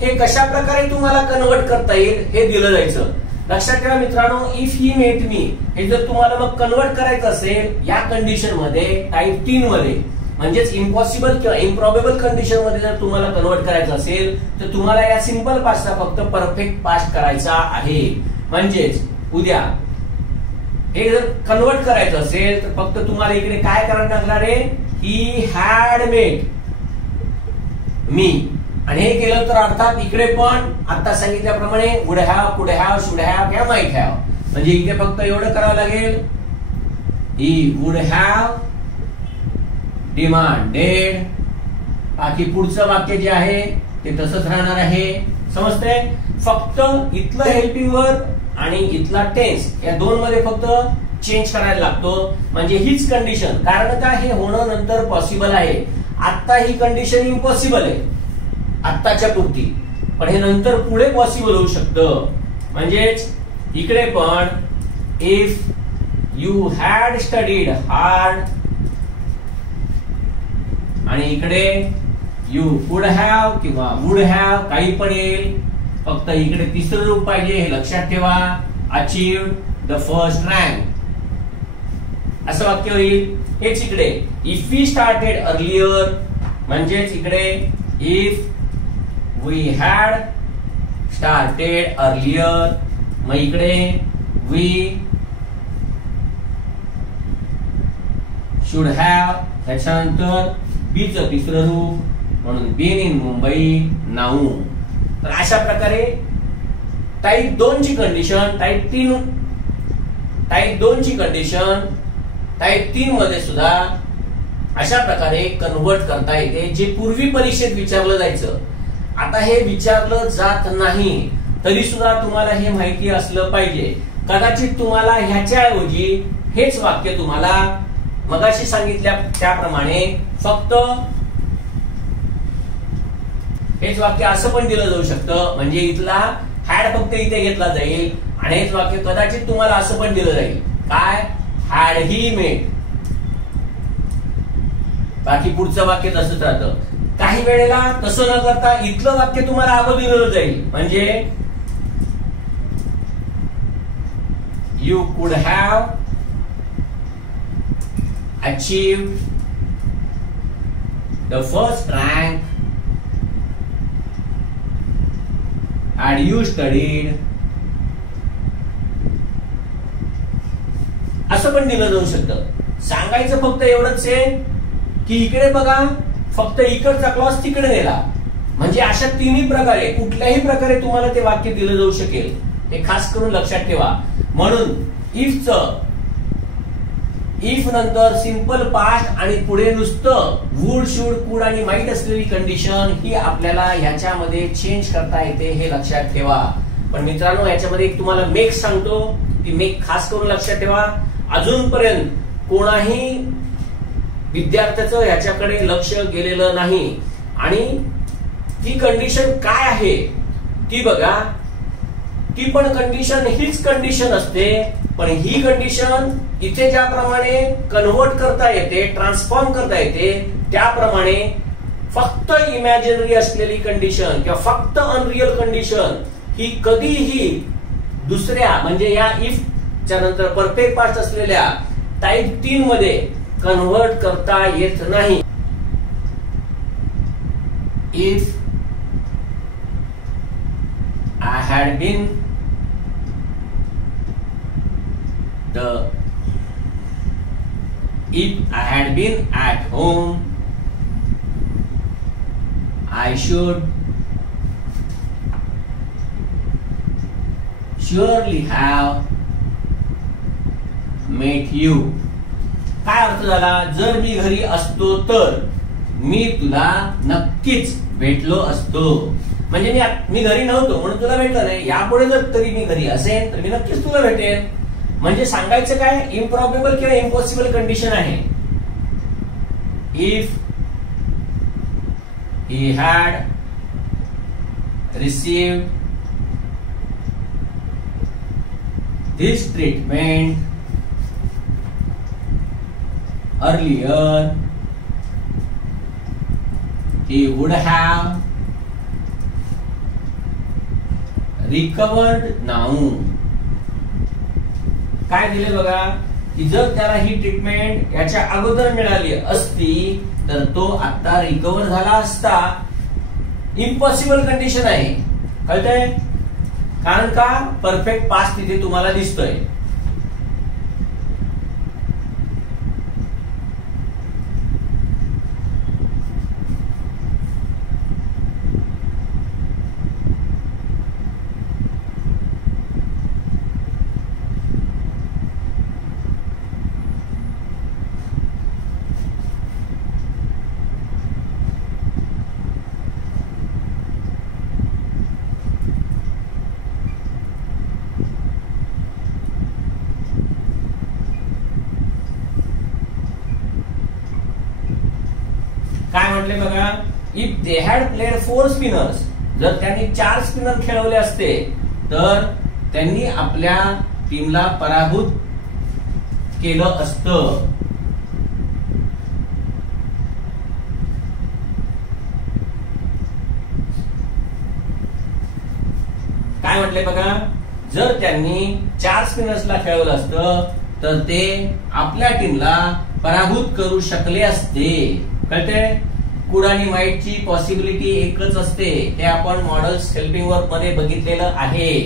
हे कशा प्रकारे तुम्हाला कन्वर्ट करता येईल हे दिलं जायचं. लक्षात ठेवा मित्रांनो, इफ ही मेट मी हे जर तुम्हाला मग कन्वर्ट करायचं असेल या कंडिशन मध्ये टाइप 3 मध्ये, म्हणजेच इम्पॉसिबल किंवा इम्प्रॉबेबल कंडिशन मध्ये जर तुम्हाला कन्वर्ट करायचं असेल तर तुम्हाला या सिंपल पास्टचा फक्त परफेक्ट पास्ट करायचा आहे. म्हणजेच उद्या हे जर कन्वर्ट करायचं असेल तर फक्त तुम्हाला इकडे काय करायला लागणार आहे, ही हॅड मेट मी, आणि हे केलं तर अर्थात इकडे पण आता सांगितल्याप्रमाणे would have, could have, should have या माइट हॅव. म्हणजे इथे फक्त एवढं करावं लागेल, ही वुड हॅव डिमांडेड. बाकी पुढचं वाक्य जे आहे ते तसंच राहणार आहे. समजतंय? फक्त इथलं हेल्पिंग वर्ब आणि इथला टेन्स या दोन मध्ये फक्त चेंज करायला लागतो. म्हणजे हीच कंडिशन, कारण का हे होणं नंतर पॉसिबल आहे. आता ही कंडिशन इम्पॉसिबल आहे आत्ताच्या पुरती, पण हे नंतर पुढे पॉसिबल होऊ शकतं. म्हणजेच इकडे पण if you had studied hard आणि इकडे यू कुड हॅव किंवा वुड हॅव काही पण येईल. फक्त इकडे तिसरं रूप पाहिजे हे लक्षात ठेवा, अचीव्ड द फर्स्ट रँक असं वाक्य होईल. हेच इकडे इफ वी स्टार्टेड अर्लियर, म्हणजेच इकडे if we had started earlier, मग इकडे वी शुड हॅव, त्याच्यानंतर बीचं तिसरं रूप म्हणून बीन इन मुंबई नाऊ. तर अशा प्रकारे टाइप 2 ची कंडिशन टाइप 2 ची कंडिशन टाइप 3 मध्ये सुद्धा अशा प्रकारे कन्वर्ट करता येते, जे पूर्वी परीक्षेत विचारलं जायचं. आता हे विचारलं जात नाही तरी सुद्धा तुम्हाला हे माहिती असलं पाहिजे. कदाचित तुम्हाला ह्याच्याऐवजी हेच वाक्य तुम्हाला मगाशी सांगितल्या त्याप्रमाणे फक्त हेच वाक्य असं पण दिलं जाऊ शकतं. म्हणजे इथला हॅड फक्त इथे घेतला जाईल आणि हेच वाक्य कदाचित तुम्हाला असं पण दिलं जाईल, काय हॅड ही मेड. बाकी पुढचं वाक्य तसंच राहतं. काही वेळेला तसं न करता इथलं वाक्य तुम्हाला अगोदर दिलं जाईल. म्हणजे यू कुड have achieved the first rank had you studied असं पण दिलं जाऊ शकतं. सांगायचं फक्त एवढंच आहे की इकडे बघा फक्त इकडचा क्लॉज तिकडे नेला. म्हणजे अशा तिन्ही प्रकारे कुठल्याही प्रकारे तुम्हाला ते वाक्य दिलं जाऊ शकेल, हे खास करून लक्षात ठेवा. म्हणून इफ नंतर सिंपल पास्ट आणि पुढे नुसतं वुड शुड कुड आणि माइट असलेली कंडिशन ही आपल्याला ह्याच्यामध्ये चेंज करता येते, हे लक्षात ठेवा. पण मित्रांनो याच्यामध्ये एक तुम्हाला मेक सांगतो, ती मेक खास करून लक्षात ठेवा. अजूनपर्यंत कोणाही विद्यार्थ्याचं ह्याच्याकडे लक्ष गेलेलं नाही आणि ती कंडिशन काय आहे ती बघा. ती पण कंडिशन हीच कंडिशन असते, पण ही कंडिशन इथे ज्याप्रमाणे कन्वर्ट करता येते, ट्रान्सफॉर्म करता येते, त्याप्रमाणे फक्त इमॅजिनरी असलेली कंडिशन किंवा फक्त अनरियल कंडिशन ही कधीही दुसऱ्या म्हणजे या इफ च्या नंतर परफेक्ट पास्ट असलेल्या टाइप 3 मध्ये कन्वर्ट करता येत नाही. If had been at home, I should surely have met you. काय अर्थ झाला? जर मी घरी असतो तर मी तुला नक्कीच भेटलो असतो. म्हणजे मी घरी नव्हतो म्हणून तुला भेटलं नाही, यापुढे जर तरी मी घरी असेल तर मी नक्कीच तुला भेटेन. म्हणजे सांगायचं काय, इम्प्रॉबेबल किंवा इम्पॉसिबल कंडिशन आहे. If he had received this treatment earlier, he would have recovered now. काय दिले बघा, की जर त्याला ही ट्रीटमेंट याच्या अगोदर मिळाली असती तर तो आता रिकवर झाला असता. इम्पॉसिबल कंडिशन आहे, कळतंय? कारण का परफेक्ट पास्ट तिथे तुम्हाला दिसतोय. काय म्हटले बघा, if they had played 4 spinners, जर त्यांनी 4 स्पिनर खेळवले असते तर त्यांनी आपल्या टीमला पराभूत केलं असतं. काय म्हटले बघा, जर त्यांनी 4 स्पिनर्सला खेळवलं असतं तर ते आपल्या टीमला पराभूत करू शकले असते. कळते? कुड आणि माइटची पॉसिबिलिटी एकच असते, हे आपण मॉडेल्स हेल्पिंग वर्क मध्ये बघितलेलं आहे.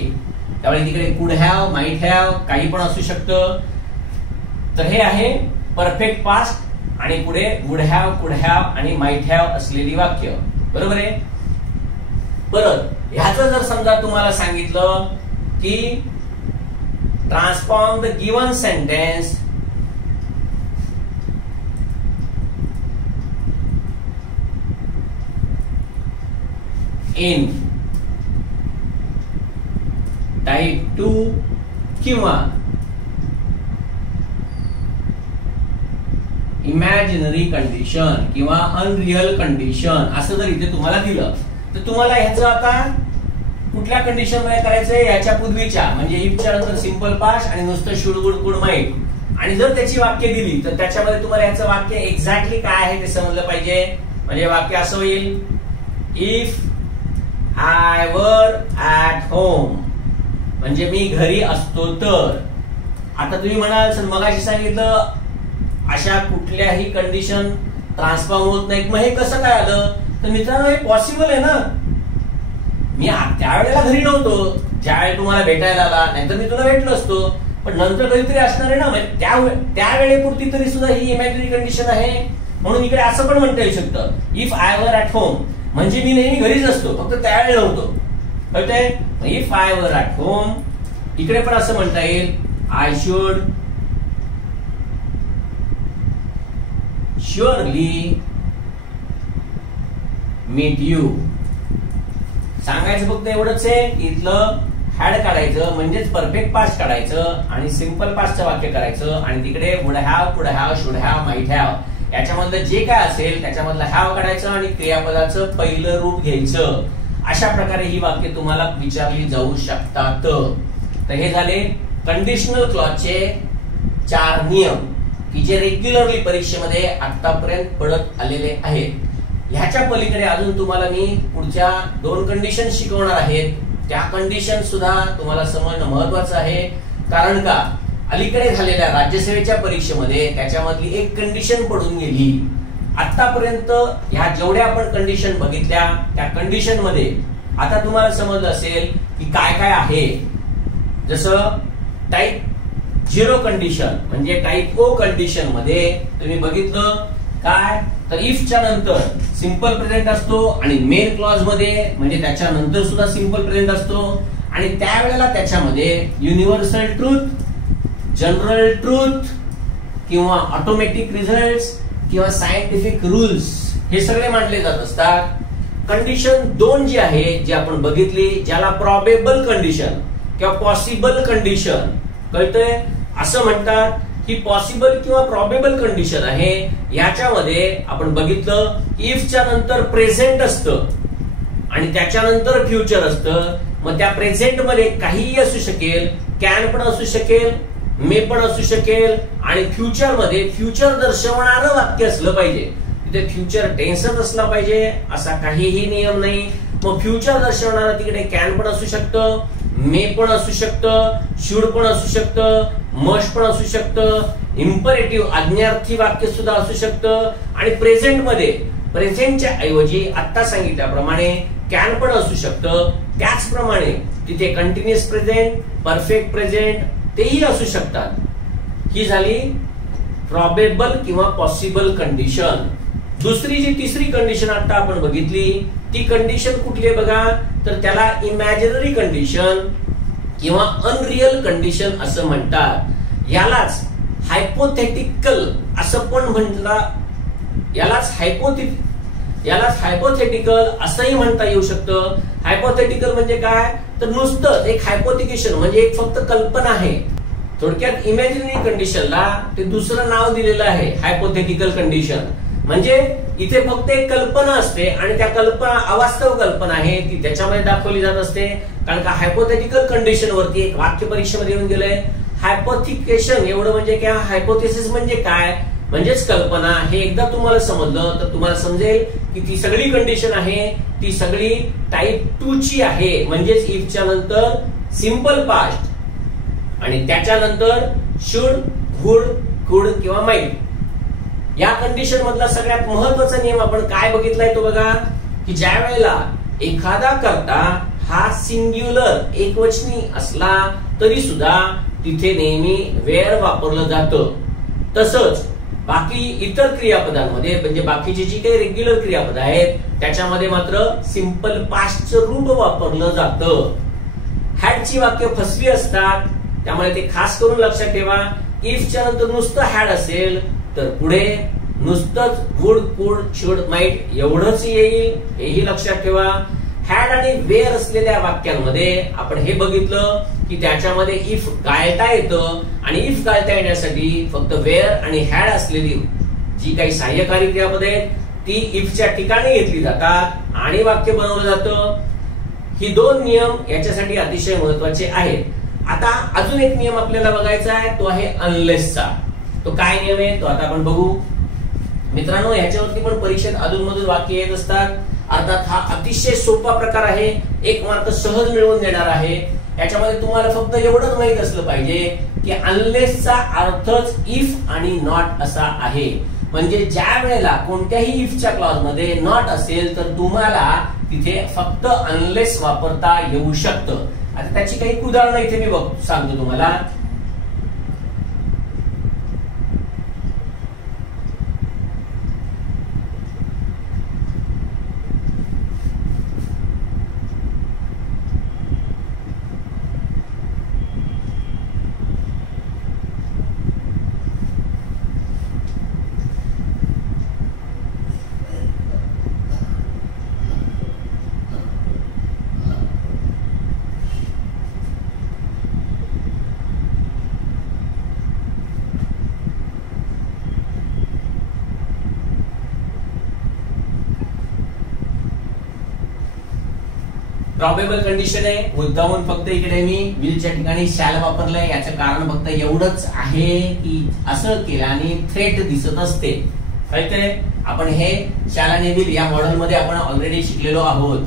त्यामुळे तिकडे कुड हॅव, माइट हॅव काही पण असू शकतं. तर हे आहे परफेक्ट पास्ट आणि पुढे वुड हॅव, कुड हॅव आणि माइट हॅव असलेली वाक्य. बरोबर आहे? परत ह्याचं जर समजा तुम्हाला सांगितलं की transform the given sentence in type 2 किंवा इमॅजिनरी कंडिशन किंवा अनरियल कंडिशन असं जर इथे तुम्हाला दिलं तर तुम्हाला ह्याचं आता कुठल्या कंडिशन मध्ये करायचंय, याच्या पूर्वीच्या म्हणजे इफच्या नंतर सिंपल पास्ट आणि नुसतं शुड, वुड, कुड, माइट. आणि जर त्याची वाक्य दिली तर त्याच्यामध्ये तुम्हाला ह्याचं वाक्य एक्झॅक्टली काय आहे ते समजलं पाहिजे. म्हणजे वाक्य असं होईल, इफ आय वर ऍट होम, म्हणजे मी घरी असतो तर. आता तुम्ही म्हणाल सर मगाशी सांगितलं अशा कुठल्याही कंडिशन ट्रान्सफॉर्म होत नाहीत, मग हे कसं काय आलं? तर मित्रांनो हे पॉसिबल आहे ना. मी त्यावेळेला घरी नव्हतो, ज्यावेळी तुम्हाला भेटायला आला, नाहीतर मी तुला भेटलो असतो, पण नंतर कधीतरी असणार आहे ना. म्हणजे त्या वेळेपुरती तरी सुद्धा ही इमॅजिनरी कंडिशन आहे. म्हणून इकडे असं पण म्हणता येऊ शकतं, इफ आय वर ऍट होम म्हणजे मी नेहमी घरीच असतो, फक्त त्यावेळेला नव्हतो. कळतंय? इफ आय वर ऍट होम इकडे पण असं म्हणता येईल, आय शुड श्युअरली मीट यू. सांगायचं फक्त एवढंच आहे, इथलं हॅड काढायचं म्हणजेच परफेक्ट पास्ट काढायचं आणि सिंपल पास्टचं वाक्य करायचं आणि तिकडे would have, could have, should have, might have याच्यामधलं जे काय असेल त्याच्यामधलं हॅव काढायचं आणि क्रियापदाचं पहिलं रूप घ्यायचं. अशा प्रकारे ही वाक्य तुम्हाला विचारली जाऊ शकतात. तर हे झाले कंडिशनल क्लॉजचे 4 नियम की जे रेग्युलरली परीक्षेमध्ये आतापर्यंत पडत आलेले आहेत. ह्याच्या पलीकडे अजून तुम्हाला मी पुढच्या 2 कंडिशन शिकवणार आहेत. त्या कंडिशन सुद्धा तुम्हाला समजणं महत्वाचं आहे. कारण का अलीकडे झालेल्या राज्यसेवेच्या परीक्षेमध्ये त्याच्यामधली एक कंडिशन पडून गेली. आतापर्यंत ह्या जेवढ्या आपण कंडिशन बघितल्या त्या कंडिशन मध्ये आता तुम्हाला समजलं असेल की काय काय आहे. जसं टाईप 0 कंडिशन म्हणजे टाईप ओ कंडिशन मध्ये तुम्ही बघितलं काय, तर इफच्या नंतर सिंपल प्रेझेंट असतो आणि मेन क्लॉज मध्ये म्हणजे त्याच्यानंतर सुद्धा सिंपल प्रेझेंट असतो आणि त्यावेळेला त्याच्यामध्ये युनिव्हर्सल ट्रूथ, जनरल ट्रूथ किंवा ऑटोमॅटिक रिझल्ट्स किंवा सायंटिफिक रूल्स हे सगळे मांडले जात असतात. कंडिशन 2 जी आहे जी आपण बघितली, ज्याला प्रॉबेबल कंडिशन किंवा पॉसिबल कंडिशन कळतंय असं म्हणतात, ही पॉसिबल किंवा प्रॉबेबल कंडिशन आहे. याच्यामध्ये आपण बघितलं इफच्या नंतर प्रेझेंट असतं आणि त्याच्यानंतर फ्युचर असतं. मग त्या प्रेझेंट मध्ये काहीही असू शकेल, कॅन पण असू शकेल, मे पण असू शकेल आणि फ्युचर मध्ये फ्युचर दर्शवणारं वाक्य असलं पाहिजे. तिथे फ्युचर टेन्सच असला पाहिजे असा काहीही नियम नाही. मग फ्युचर दर्शवणारं तिकडे कॅन पण असू शकतं, मे पण असू शकतं, शुड पण असू शकतं, मस्ट पण असू शकतं, इम्परेटिव्ह आज्ञार्थी वाक्य सुद्धा असू शकतं आणि प्रेझेंट मध्ये प्रेझेंटच्या ऐवजी आता सांगितल्याप्रमाणे कॅन पण असू शकतं. त्याचप्रमाणे तिथे कंटिन्युअस प्रेझेंट, परफेक्ट प्रेझेंट तेही असू शकतात. ही झाली प्रॉबेबल किंवा पॉसिबल कंडिशन. दुसरी जी तिसरी कंडिशन आता आपण बघितली ती कंडिशन कुठली आहे बघा, तर त्याला इमॅजिनरी कंडिशन किंवा अनरियल कंडिशन असं म्हणतात. यालाच हायपोथेटिकल असं पण म्हणतात, यालाच हायपोथेटिकल असंही म्हणता येऊ शकतं. हायपोथेटिकल म्हणजे काय, तर नुसतं एक हायपोथिकेशन म्हणजे एक फक्त कल्पना आहे. थोडक्यात इमॅजिनरी कंडिशनला ते दुसरं नाव दिलेलं आहे हायपोथेटिकल कंडिशन. म्हणजे इथे फक्त एक कल्पना असते आणि त्या कल्पना अवास्तव कल्पना आहे ती त्याच्यामध्ये दाखवली जात असते. कारण का हायपोथेटिकल कंडिशन वरती एक वाक्य परीक्षेमध्ये येऊन गेलंय. हायपोथिकेशन एवढं म्हणजे काय, हायपोथेसिस म्हणजे काय, म्हणजेच कल्पना. हे एकदा तुम्हाला समजलं तर तुम्हाला समजेल की ती सगळी कंडिशन आहे ती सगळी टाईप 2 ची आहे. म्हणजेच इफच्या नंतर सिंपल पास्ट आणि त्याच्यानंतर शुड, वुड, कुड किंवा माइट. या कंडिशन मधला सगळ्यात महत्वाचा नियम आपण काय बघितलाय तो बघा, की ज्या वेळेला एखादा कर्ता हा सिंग्युलर एकवचनी असला तरी सुद्धा तिथे नेहमी वेअर वापरलं जातं. तसंच बाकी इतर क्रियापदांमध्ये म्हणजे बाकीची जी काही रेग्युलर क्रियापद आहेत त्याच्यामध्ये मात्र सिंपल पास्टचं रूप वापरलं जातं. हॅडची वाक्य फसवी असतात त्यामुळे ते खास करून लक्षात ठेवा. इफच्या नंतर नुसतं हॅड असेल तर पुढे नुसतंच वुड, कुड, शुड, माइट एवढंच येईल, हेही लक्षात ठेवा. हॅड आणि वेअर असलेल्या वाक्यांमध्ये आपण हे बघितलं की त्याच्यामध्ये इफ गाळता येतं आणि इफ गाळता येण्यासाठी फक्त वेअर आणि हॅड असलेली जी काही सहाय्यकारी क्रियापद आहेत ती इफच्या ठिकाणी घेतली जातात आणि वाक्य बनवलं जातं. ही 2 नियम याच्यासाठी अतिशय महत्वाचे आहेत. आता अजून एक नियम आपल्याला बघायचा आहे, तो आहे अनलेसचा. तो काय नियम आहे तो आता आपण बघू. मित्रांनो, ह्याच्यावरती पण परीक्षेत अधूनमधून वाक्य येत असतात. अर्थात हा अतिशय सोपा प्रकार आहे, 1 मार्क सहज मिळवून देणार आहे. याच्यामध्ये तुम्हाला फक्त एवढंच माहित असलं पाहिजे की अनलेसचा अर्थच इफ आणि नॉट असा आहे. म्हणजे ज्या वेळेला कोणत्याही इफच्या क्लॉज मध्ये नॉट असेल तर तुम्हाला तिथे फक्त अनलेस वापरता येऊ शकतं. आता त्याची काही उदाहरणं इथे मी सांगतो तुम्हाला. प्रॉबेबल कंडिशन आहे, मुद्दामून फक्त इकडे मी विलच्या ठिकाणी शॅल वापरलंय. याचं कारण फक्त एवढंच आहे की असं केल्याने थ्रेट दिसत असते. कळतंय? आपण हे शॅल आणि विल या मॉडेल मध्ये आपण ऑलरेडी शिकलेलो आहोत.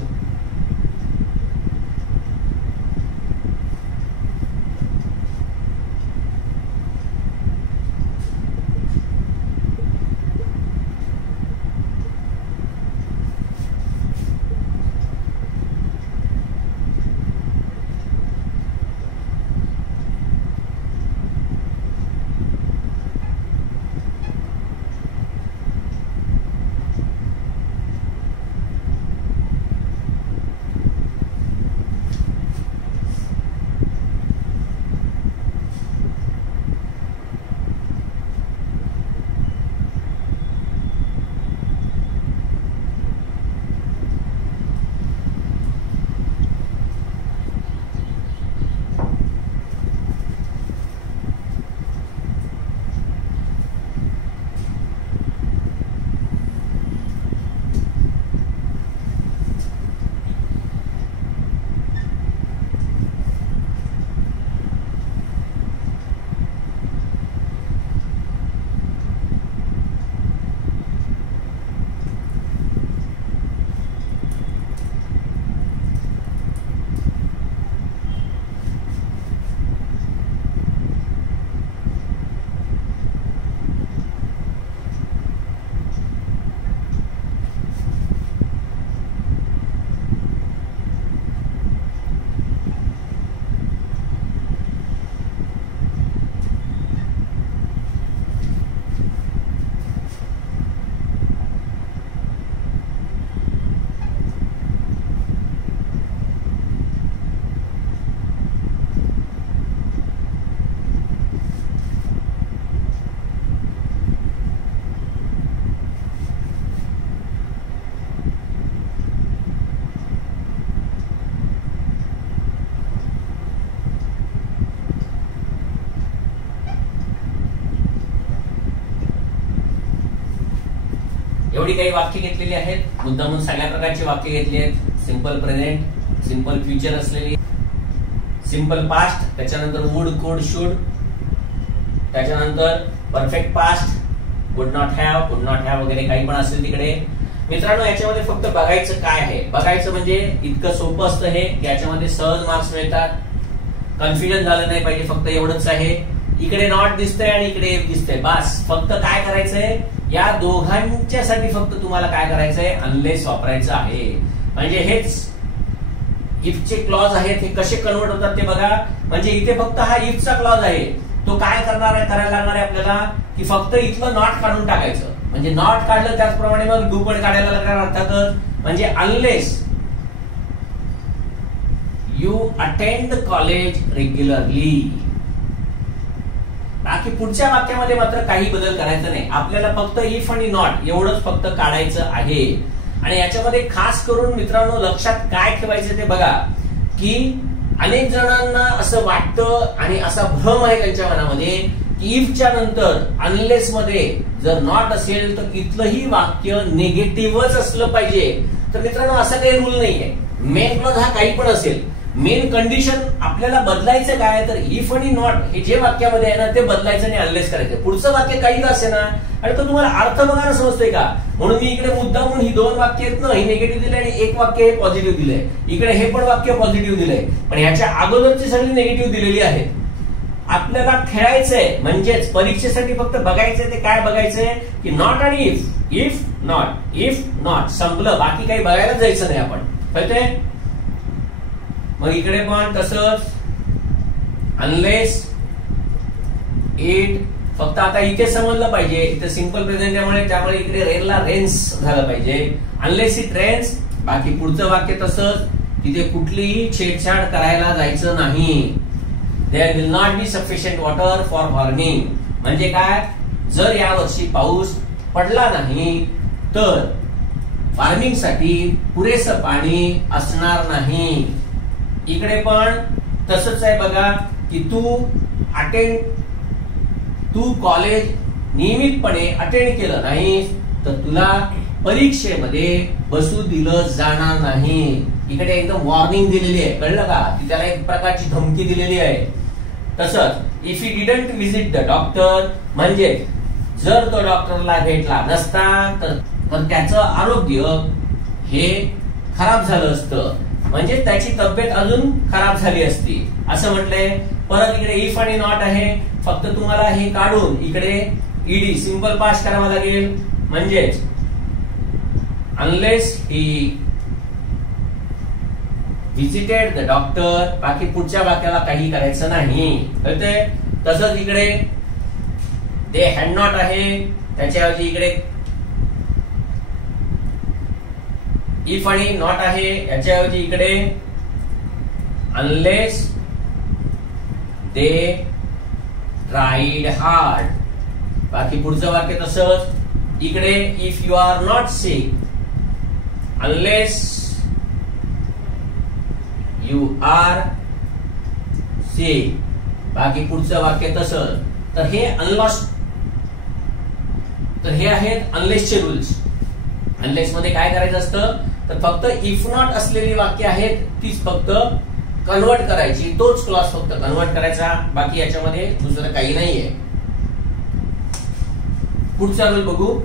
एवढी काही वाक्य घेतलेली आहेत. मुद्दामून सगळ्या प्रकारची वाक्य घेतली आहेत. सिंपल प्रेझेंट, सिंपल फ्युचर असलेली, सिंपल पास्ट, त्याच्यानंतर वुड, कुड, शुड, त्याच्यानंतर perfect past, would not have वगैरे काही पण असेल तिकडे. मित्रांनो, याच्यामध्ये फक्त बघायचं काय आहे, बघायचं म्हणजे इतकं सोपं असतं हे, याच्यामध्ये सहज मार्क्स मिळतात. कन्फ्युजन झालं नाही पाहिजे, फक्त एवढंच आहे. इकडे नॉट दिसतंय आणि इकडे इफ दिसतंय, बस. फक्त काय करायचंय, या दोघांच्यासाठी फक्त तुम्हाला काय करायचंय, अनलेस वापरायचं आहे. म्हणजे हेच इफचे क्लॉज आहेत, हे कसे कन्वर्ट होतात ते बघा. म्हणजे इथे फक्त हा इफचा क्लॉज आहे, तो काय करायला लागणार आहे आपल्याला, की फक्त इथलं नॉट काढून टाकायचं. म्हणजे नॉट काढलं त्याचप्रमाणे मग डू पण काढायला लागणार अर्थातच. म्हणजे unless you attend college regularly. बाकी पुढच्या वाक्यामध्ये मात्र काही बदल करायचा नाही. आपल्याला फक्त इफ आणि नॉट एवढंच फक्त काढायचं आहे. आणि याच्यामध्ये खास करून मित्रांनो लक्षात काय ठेवायचं ते बघा, की अनेक जणांना असं वाटतं आणि असा भ्रम आहे त्यांच्या मनामध्ये की इफच्या नंतर अनलेस मध्ये जर नॉट असेल तर इथलंही वाक्य निगेटिव्हच असलं पाहिजे. तर मित्रांनो असा काही रूल नाहीये. मेन क्लॉज हा काही पण असेल, मेन कंडिशन आपल्याला बदलायचं काय, तर इफ आणि नॉट हे जे वाक्यामध्ये आहे ना ते बदलायचं आणि अनलेस करायचं. पुढचं वाक्य काही असे ना, आणि तो तुम्हाला अर्थ बघायला समजतोय का. म्हणून मी इकडे मुद्दामून ही दोन वाक्य आहेत ना, ही निगेटिव्ह दिले आणि एक वाक्य हे पॉझिटिव्ह दिलंय. इकडे हे पण वाक्य पॉझिटिव्ह दिलंय, पण ह्याच्या अगोदरची सगळी निगेटिव्ह दिलेली आहेत. आपल्याला खेळायचंय, म्हणजेच परीक्षेसाठी फक्त बघायचंय ते काय बघायचंय, की नॉट आणि इफ नॉट संपलं. बाकी काही बघायला जायचं नाही आपण, कळतंय. मग इकडे पण तसंच, अनलेस इट, फक्त आता इथे समजलं पाहिजे, इथे सिंपल प्रेझेंट त्यामुळे इकडे रेनला रेन्स झालं पाहिजे. अनलेस इट रेन्स, बाकी पुढचं वाक्य तसंच, तिथे कुठलीही छेडछाड करायला जायचं नाही. There will not be sufficient water for farming. म्हणजे काय, जर यावर्षी पाऊस पडला नाही तर फार्मिंग साठी पुरेसं पाणी असणार नाही. इकडे पण तसंच आहे बघा, की तू कॉलेज नियमितपणे अटेंड केलं नाही तर तुला परीक्षेमध्ये बसू दिलं जाणार नाही. इकडे एकदम वॉर्निंग दिलेली आहे, कळलं का, की त्याला एक प्रकारची धमकी दिलेली आहे. तसंच if you didn't visit the doctor, म्हणजे जर तो डॉक्टरला भेटला नसता तर त्याचं आरोग्य हे खराब झालं असतं, म्हणजे त्याची तब्येत अजून खराब झाली असती असं म्हटलंय. परत इकडे इफ आणि नॉट आहे, फक्त तुम्हाला हे काढून इकडे ईडी सिंपल पास्ट करावा लागेल. म्हणजेच unless he visited the doctor, बाकी पुढच्या वाक्याला काही करायचं नाही, कळतंय. तसंच इकडे दे हॅड नॉट आहे, त्याच्याऐवजी इकडे इफ आणि नॉट आहे, याच्याऐवजी इकडे अनलेस दे ट्राईड हार्ड. बाकी पुढचं वाक्य तसंच, इकडे if you are not sick, unless you are sick. बाकी पुढचं वाक्य तसंच. तर हे तर हे आहेत अनलेसचे रूल्स. अनलेस मध्ये काय करायचं असतं, तर फक्त इफ नॉट असलेली वाक्य आहेत तीच फक्त कन्वर्ट करायची, तोच क्लॉज फक्त कन्वर्ट करायचा. बाकी याच्यामध्ये दुसरं काही नाहीये. पुढचा रूल बघू.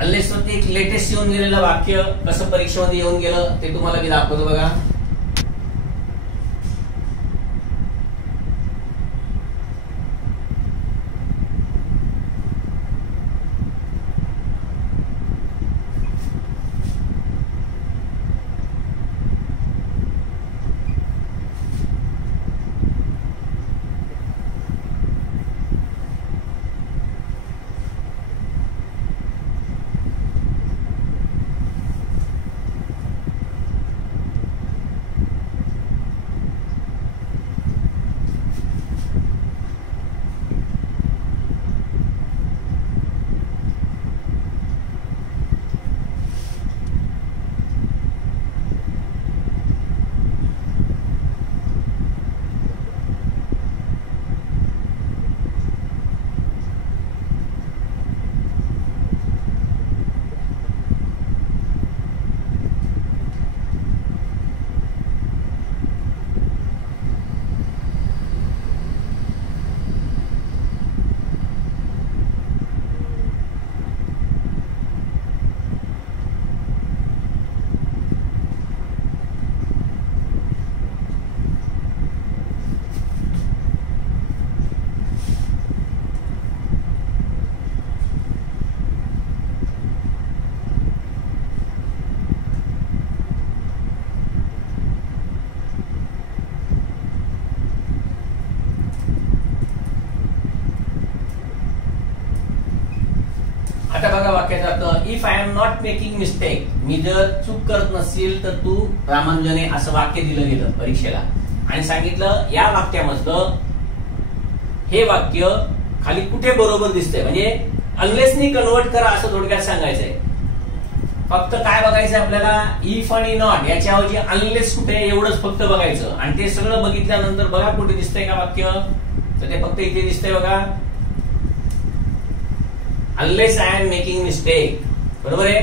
अनलेस वरती एक लेटेस्ट येऊन गेलेलं वाक्य कसं परीक्षेमध्ये येऊन गेलं ते तुम्हाला मी दाखवतो बघा. आता बघा वाक्याचा अर्थ, if I am not making mistake, मी जर चूक करत नसेल तर तू रामानुजन आहे, असं वाक्य दिलं गेलं परीक्षेला. आणि सांगितलं या वाक्यामधलं हे वाक्य खाली कुठे बरोबर दिसतंय, म्हणजे अनलेसनी कन्वर्ट करा असं थोडक्यात सांगायचंय. फक्त काय बघायचं आपल्याला, इफ आणि नॉट याच्याऐवजी अनलेस कुठे एवढंच फक्त बघायचं. आणि ते सगळं बघितल्यानंतर बघा कुठे दिसतंय का वाक्य, तर ते फक्त इथे दिसतंय बघा, unless I am making mistake. बरोबर आहे,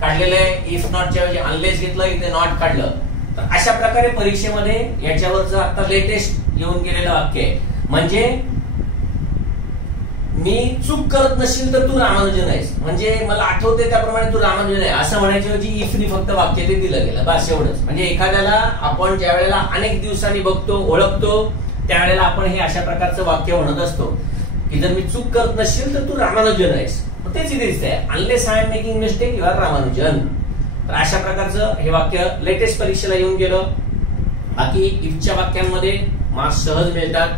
काढलेलं आहे. इफ नॉटच्या ऐवजी अनलेस घेतलं, इथे नॉट काढलं. तर अशा प्रकारे परीक्षेमध्ये याच्यावरचं आता लेटेस्ट येऊन गेलेलं वाक्य आहे. म्हणजे मी चूक करत नसेल तर तू रामानुजन आहेस, म्हणजे मला आठवते त्याप्रमाणे तू रामानुजन आहे असं म्हणायच्या ऐवजी इफनी फक्त वाक्य ते दिलं गेलं, बस एवढंच. म्हणजे एखाद्याला आपण ज्या वेळेला अनेक दिवसांनी बघतो, ओळखतो, त्यावेळेला आपण हे अशा प्रकारचं वाक्य म्हणत असतो की जर मी चूक करत नसेल तर तू रामानुजन आहेस. तेच इथे दिसतंय, unless I am making mistake you are Ramanujan. तर अशा प्रकारचं हे वाक्य लेटेस्ट परीक्षेला येऊन गेलं. बाकी इफच्या वाक्यांमध्ये मार्क्स सहज मिळतात.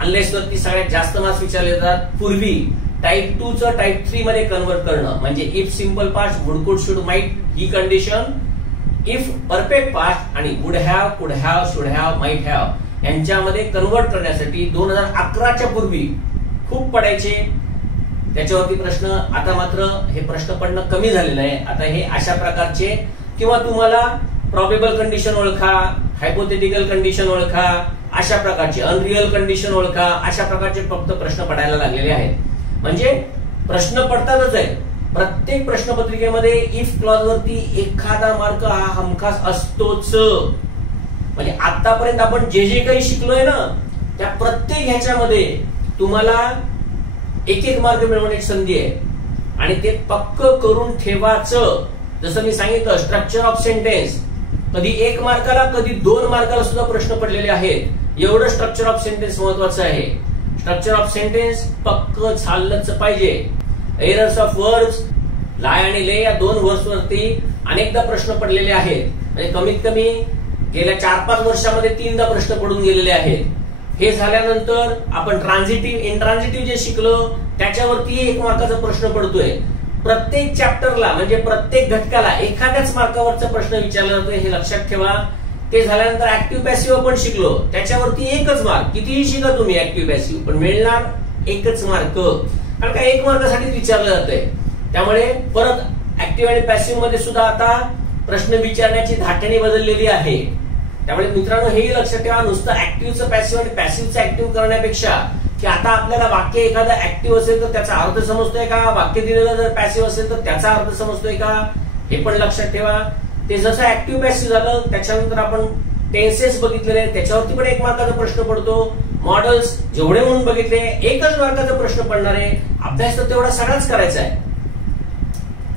अनलेस वरती सगळ्यात जास्त मार्क्स विचारले जातात. पूर्वी टाइप 2 चं टाइप 3 मध्ये कन्वर्ट करणं, म्हणजे इफ सिंपल पास्ट, वुड, कुड, should, might he condition, if perfect past आणि would have, could have, should have, might have यांच्यामध्ये कन्वर्ट करण्यासाठी 2011च्या पूर्वी खूप पडायचे त्याच्यावरती प्रश्न. आता मात्र हे प्रश्न पडणं कमी झालेलं आहे. आता हे अशा प्रकारचे, किंवा तुम्हाला प्रॉबेबल कंडिशन ओळखा, हायपोथेटिकल कंडिशन ओळखा, अशा प्रकारचे अनरियल कंडिशन ओळखा, अशा प्रकारचे फक्त प्रश्न पडायला लागलेले आहेत. म्हणजे प्रश्न पडतातच आहे. प्रत्येक प्रश्नपत्रिकेमध्ये इफ क्लॉज वरती एखादा मार्क हा हमखास असतोच. म्हणजे आतापर्यंत आपण जे जे काही शिकलोय ना, त्या प्रत्येक ह्याच्यामध्ये तुम्हाला एक एक मार्क मिळवण्याची संधी आहे. आणि ते पक्क करून ठेवायचं. जसं मी सांगितलं, स्ट्रक्चर ऑफ सेंटेन्स कधी 1 मार्काला, कधी 2 मार्काला सुद्धा प्रश्न पडलेले आहेत. एवढं स्ट्रक्चर ऑफ सेंटेन्स महत्वाचं आहे. स्ट्रक्चर ऑफ सेंटेन्स पक्क झालंच पाहिजे. एरर्स ऑफ वर्ड्स, लाय आणि ले या 2 वर्ड्स वरती अनेकदा प्रश्न पडलेले आहेत. म्हणजे कमीत कमी गेल्या 4-5 वर्षामध्ये 3दा प्रश्न पडून गेलेले आहेत. हे झाल्यानंतर आपण ट्रान्झिटिव्ह, इंट्रान्झिटिव्ह जे शिकलो त्याच्यावरती 1 मार्काचा प्रश्न पडतोय. प्रत्येक चॅप्टरला म्हणजे प्रत्येक घटकाला एखाद्याच मार्कावरचा प्रश्न विचारला जातोय, हे लक्षात ठेवा. ते झाल्यानंतर ऍक्टिव्ह पॅसिव्ह आपण शिकलो, त्याच्यावरती 1च मार्क. कितीही शिका तुम्ही ऍक्टिव्ह पॅसिव्ह, पण मिळणार 1च मार्क. कारण का 1 मार्कासाठी विचारलं जातंय. त्यामुळे परत ऍक्टिव्ह आणि पॅसिव्ह मध्ये सुद्धा आता प्रश्न विचारण्याची धाटणी बदललेली आहे. त्यामुळे मित्रांनो हेही लक्षात ठेवा, नुसतं ऍक्टिव्हचं पॅसिव्ह आणि पॅसिव्हचं ऍक्टिव्ह करण्यापेक्षा की आता आपल्याला वाक्य एखादा ऍक्टिव्ह असेल तर त्याचा अर्थ समजतोय का, वाक्य दिलेलं जर पॅसिव्ह असेल तर त्याचा अर्थ समजतोय का, हे पण लक्षात ठेवा. ते जसं ऍक्टिव्ह पॅसिव्ह झालं त्याच्यानंतर आपण टेन्सेस बघितलेले, त्याच्यावरती पण 1 मार्काचा प्रश्न पडतो. मॉडेल्स जेवढे म्हणून बघितले 1च मार्काचा प्रश्न पडणार आहे. अभ्यास तर तेवढा सगळाच करायचा आहे.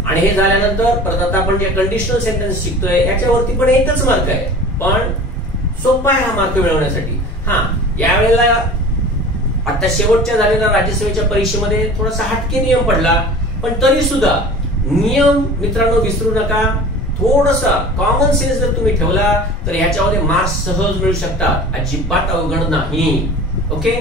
आणि हे झाल्यानंतर परत आता आपण जे कंडिशनल सेंटेन्स शिकतोय याच्यावरती पण 1च मार्क आहे. पण सोपा आहे हा मार्क मिळवण्यासाठी. हा, यावेळेला आता शेवटच्या झालेल्या राज्यसभेच्या परीक्षेमध्ये थोडासा हटके नियम पडला, पण तरी सुद्धा नियम मित्रांनो विसरू नका. थोडासा कॉमन सेन्स जर तुम्ही ठेवला तर ह्याच्यामध्ये मार्क्स सहज मिळू शकतात. अजिबात अवघड नाही. ओके.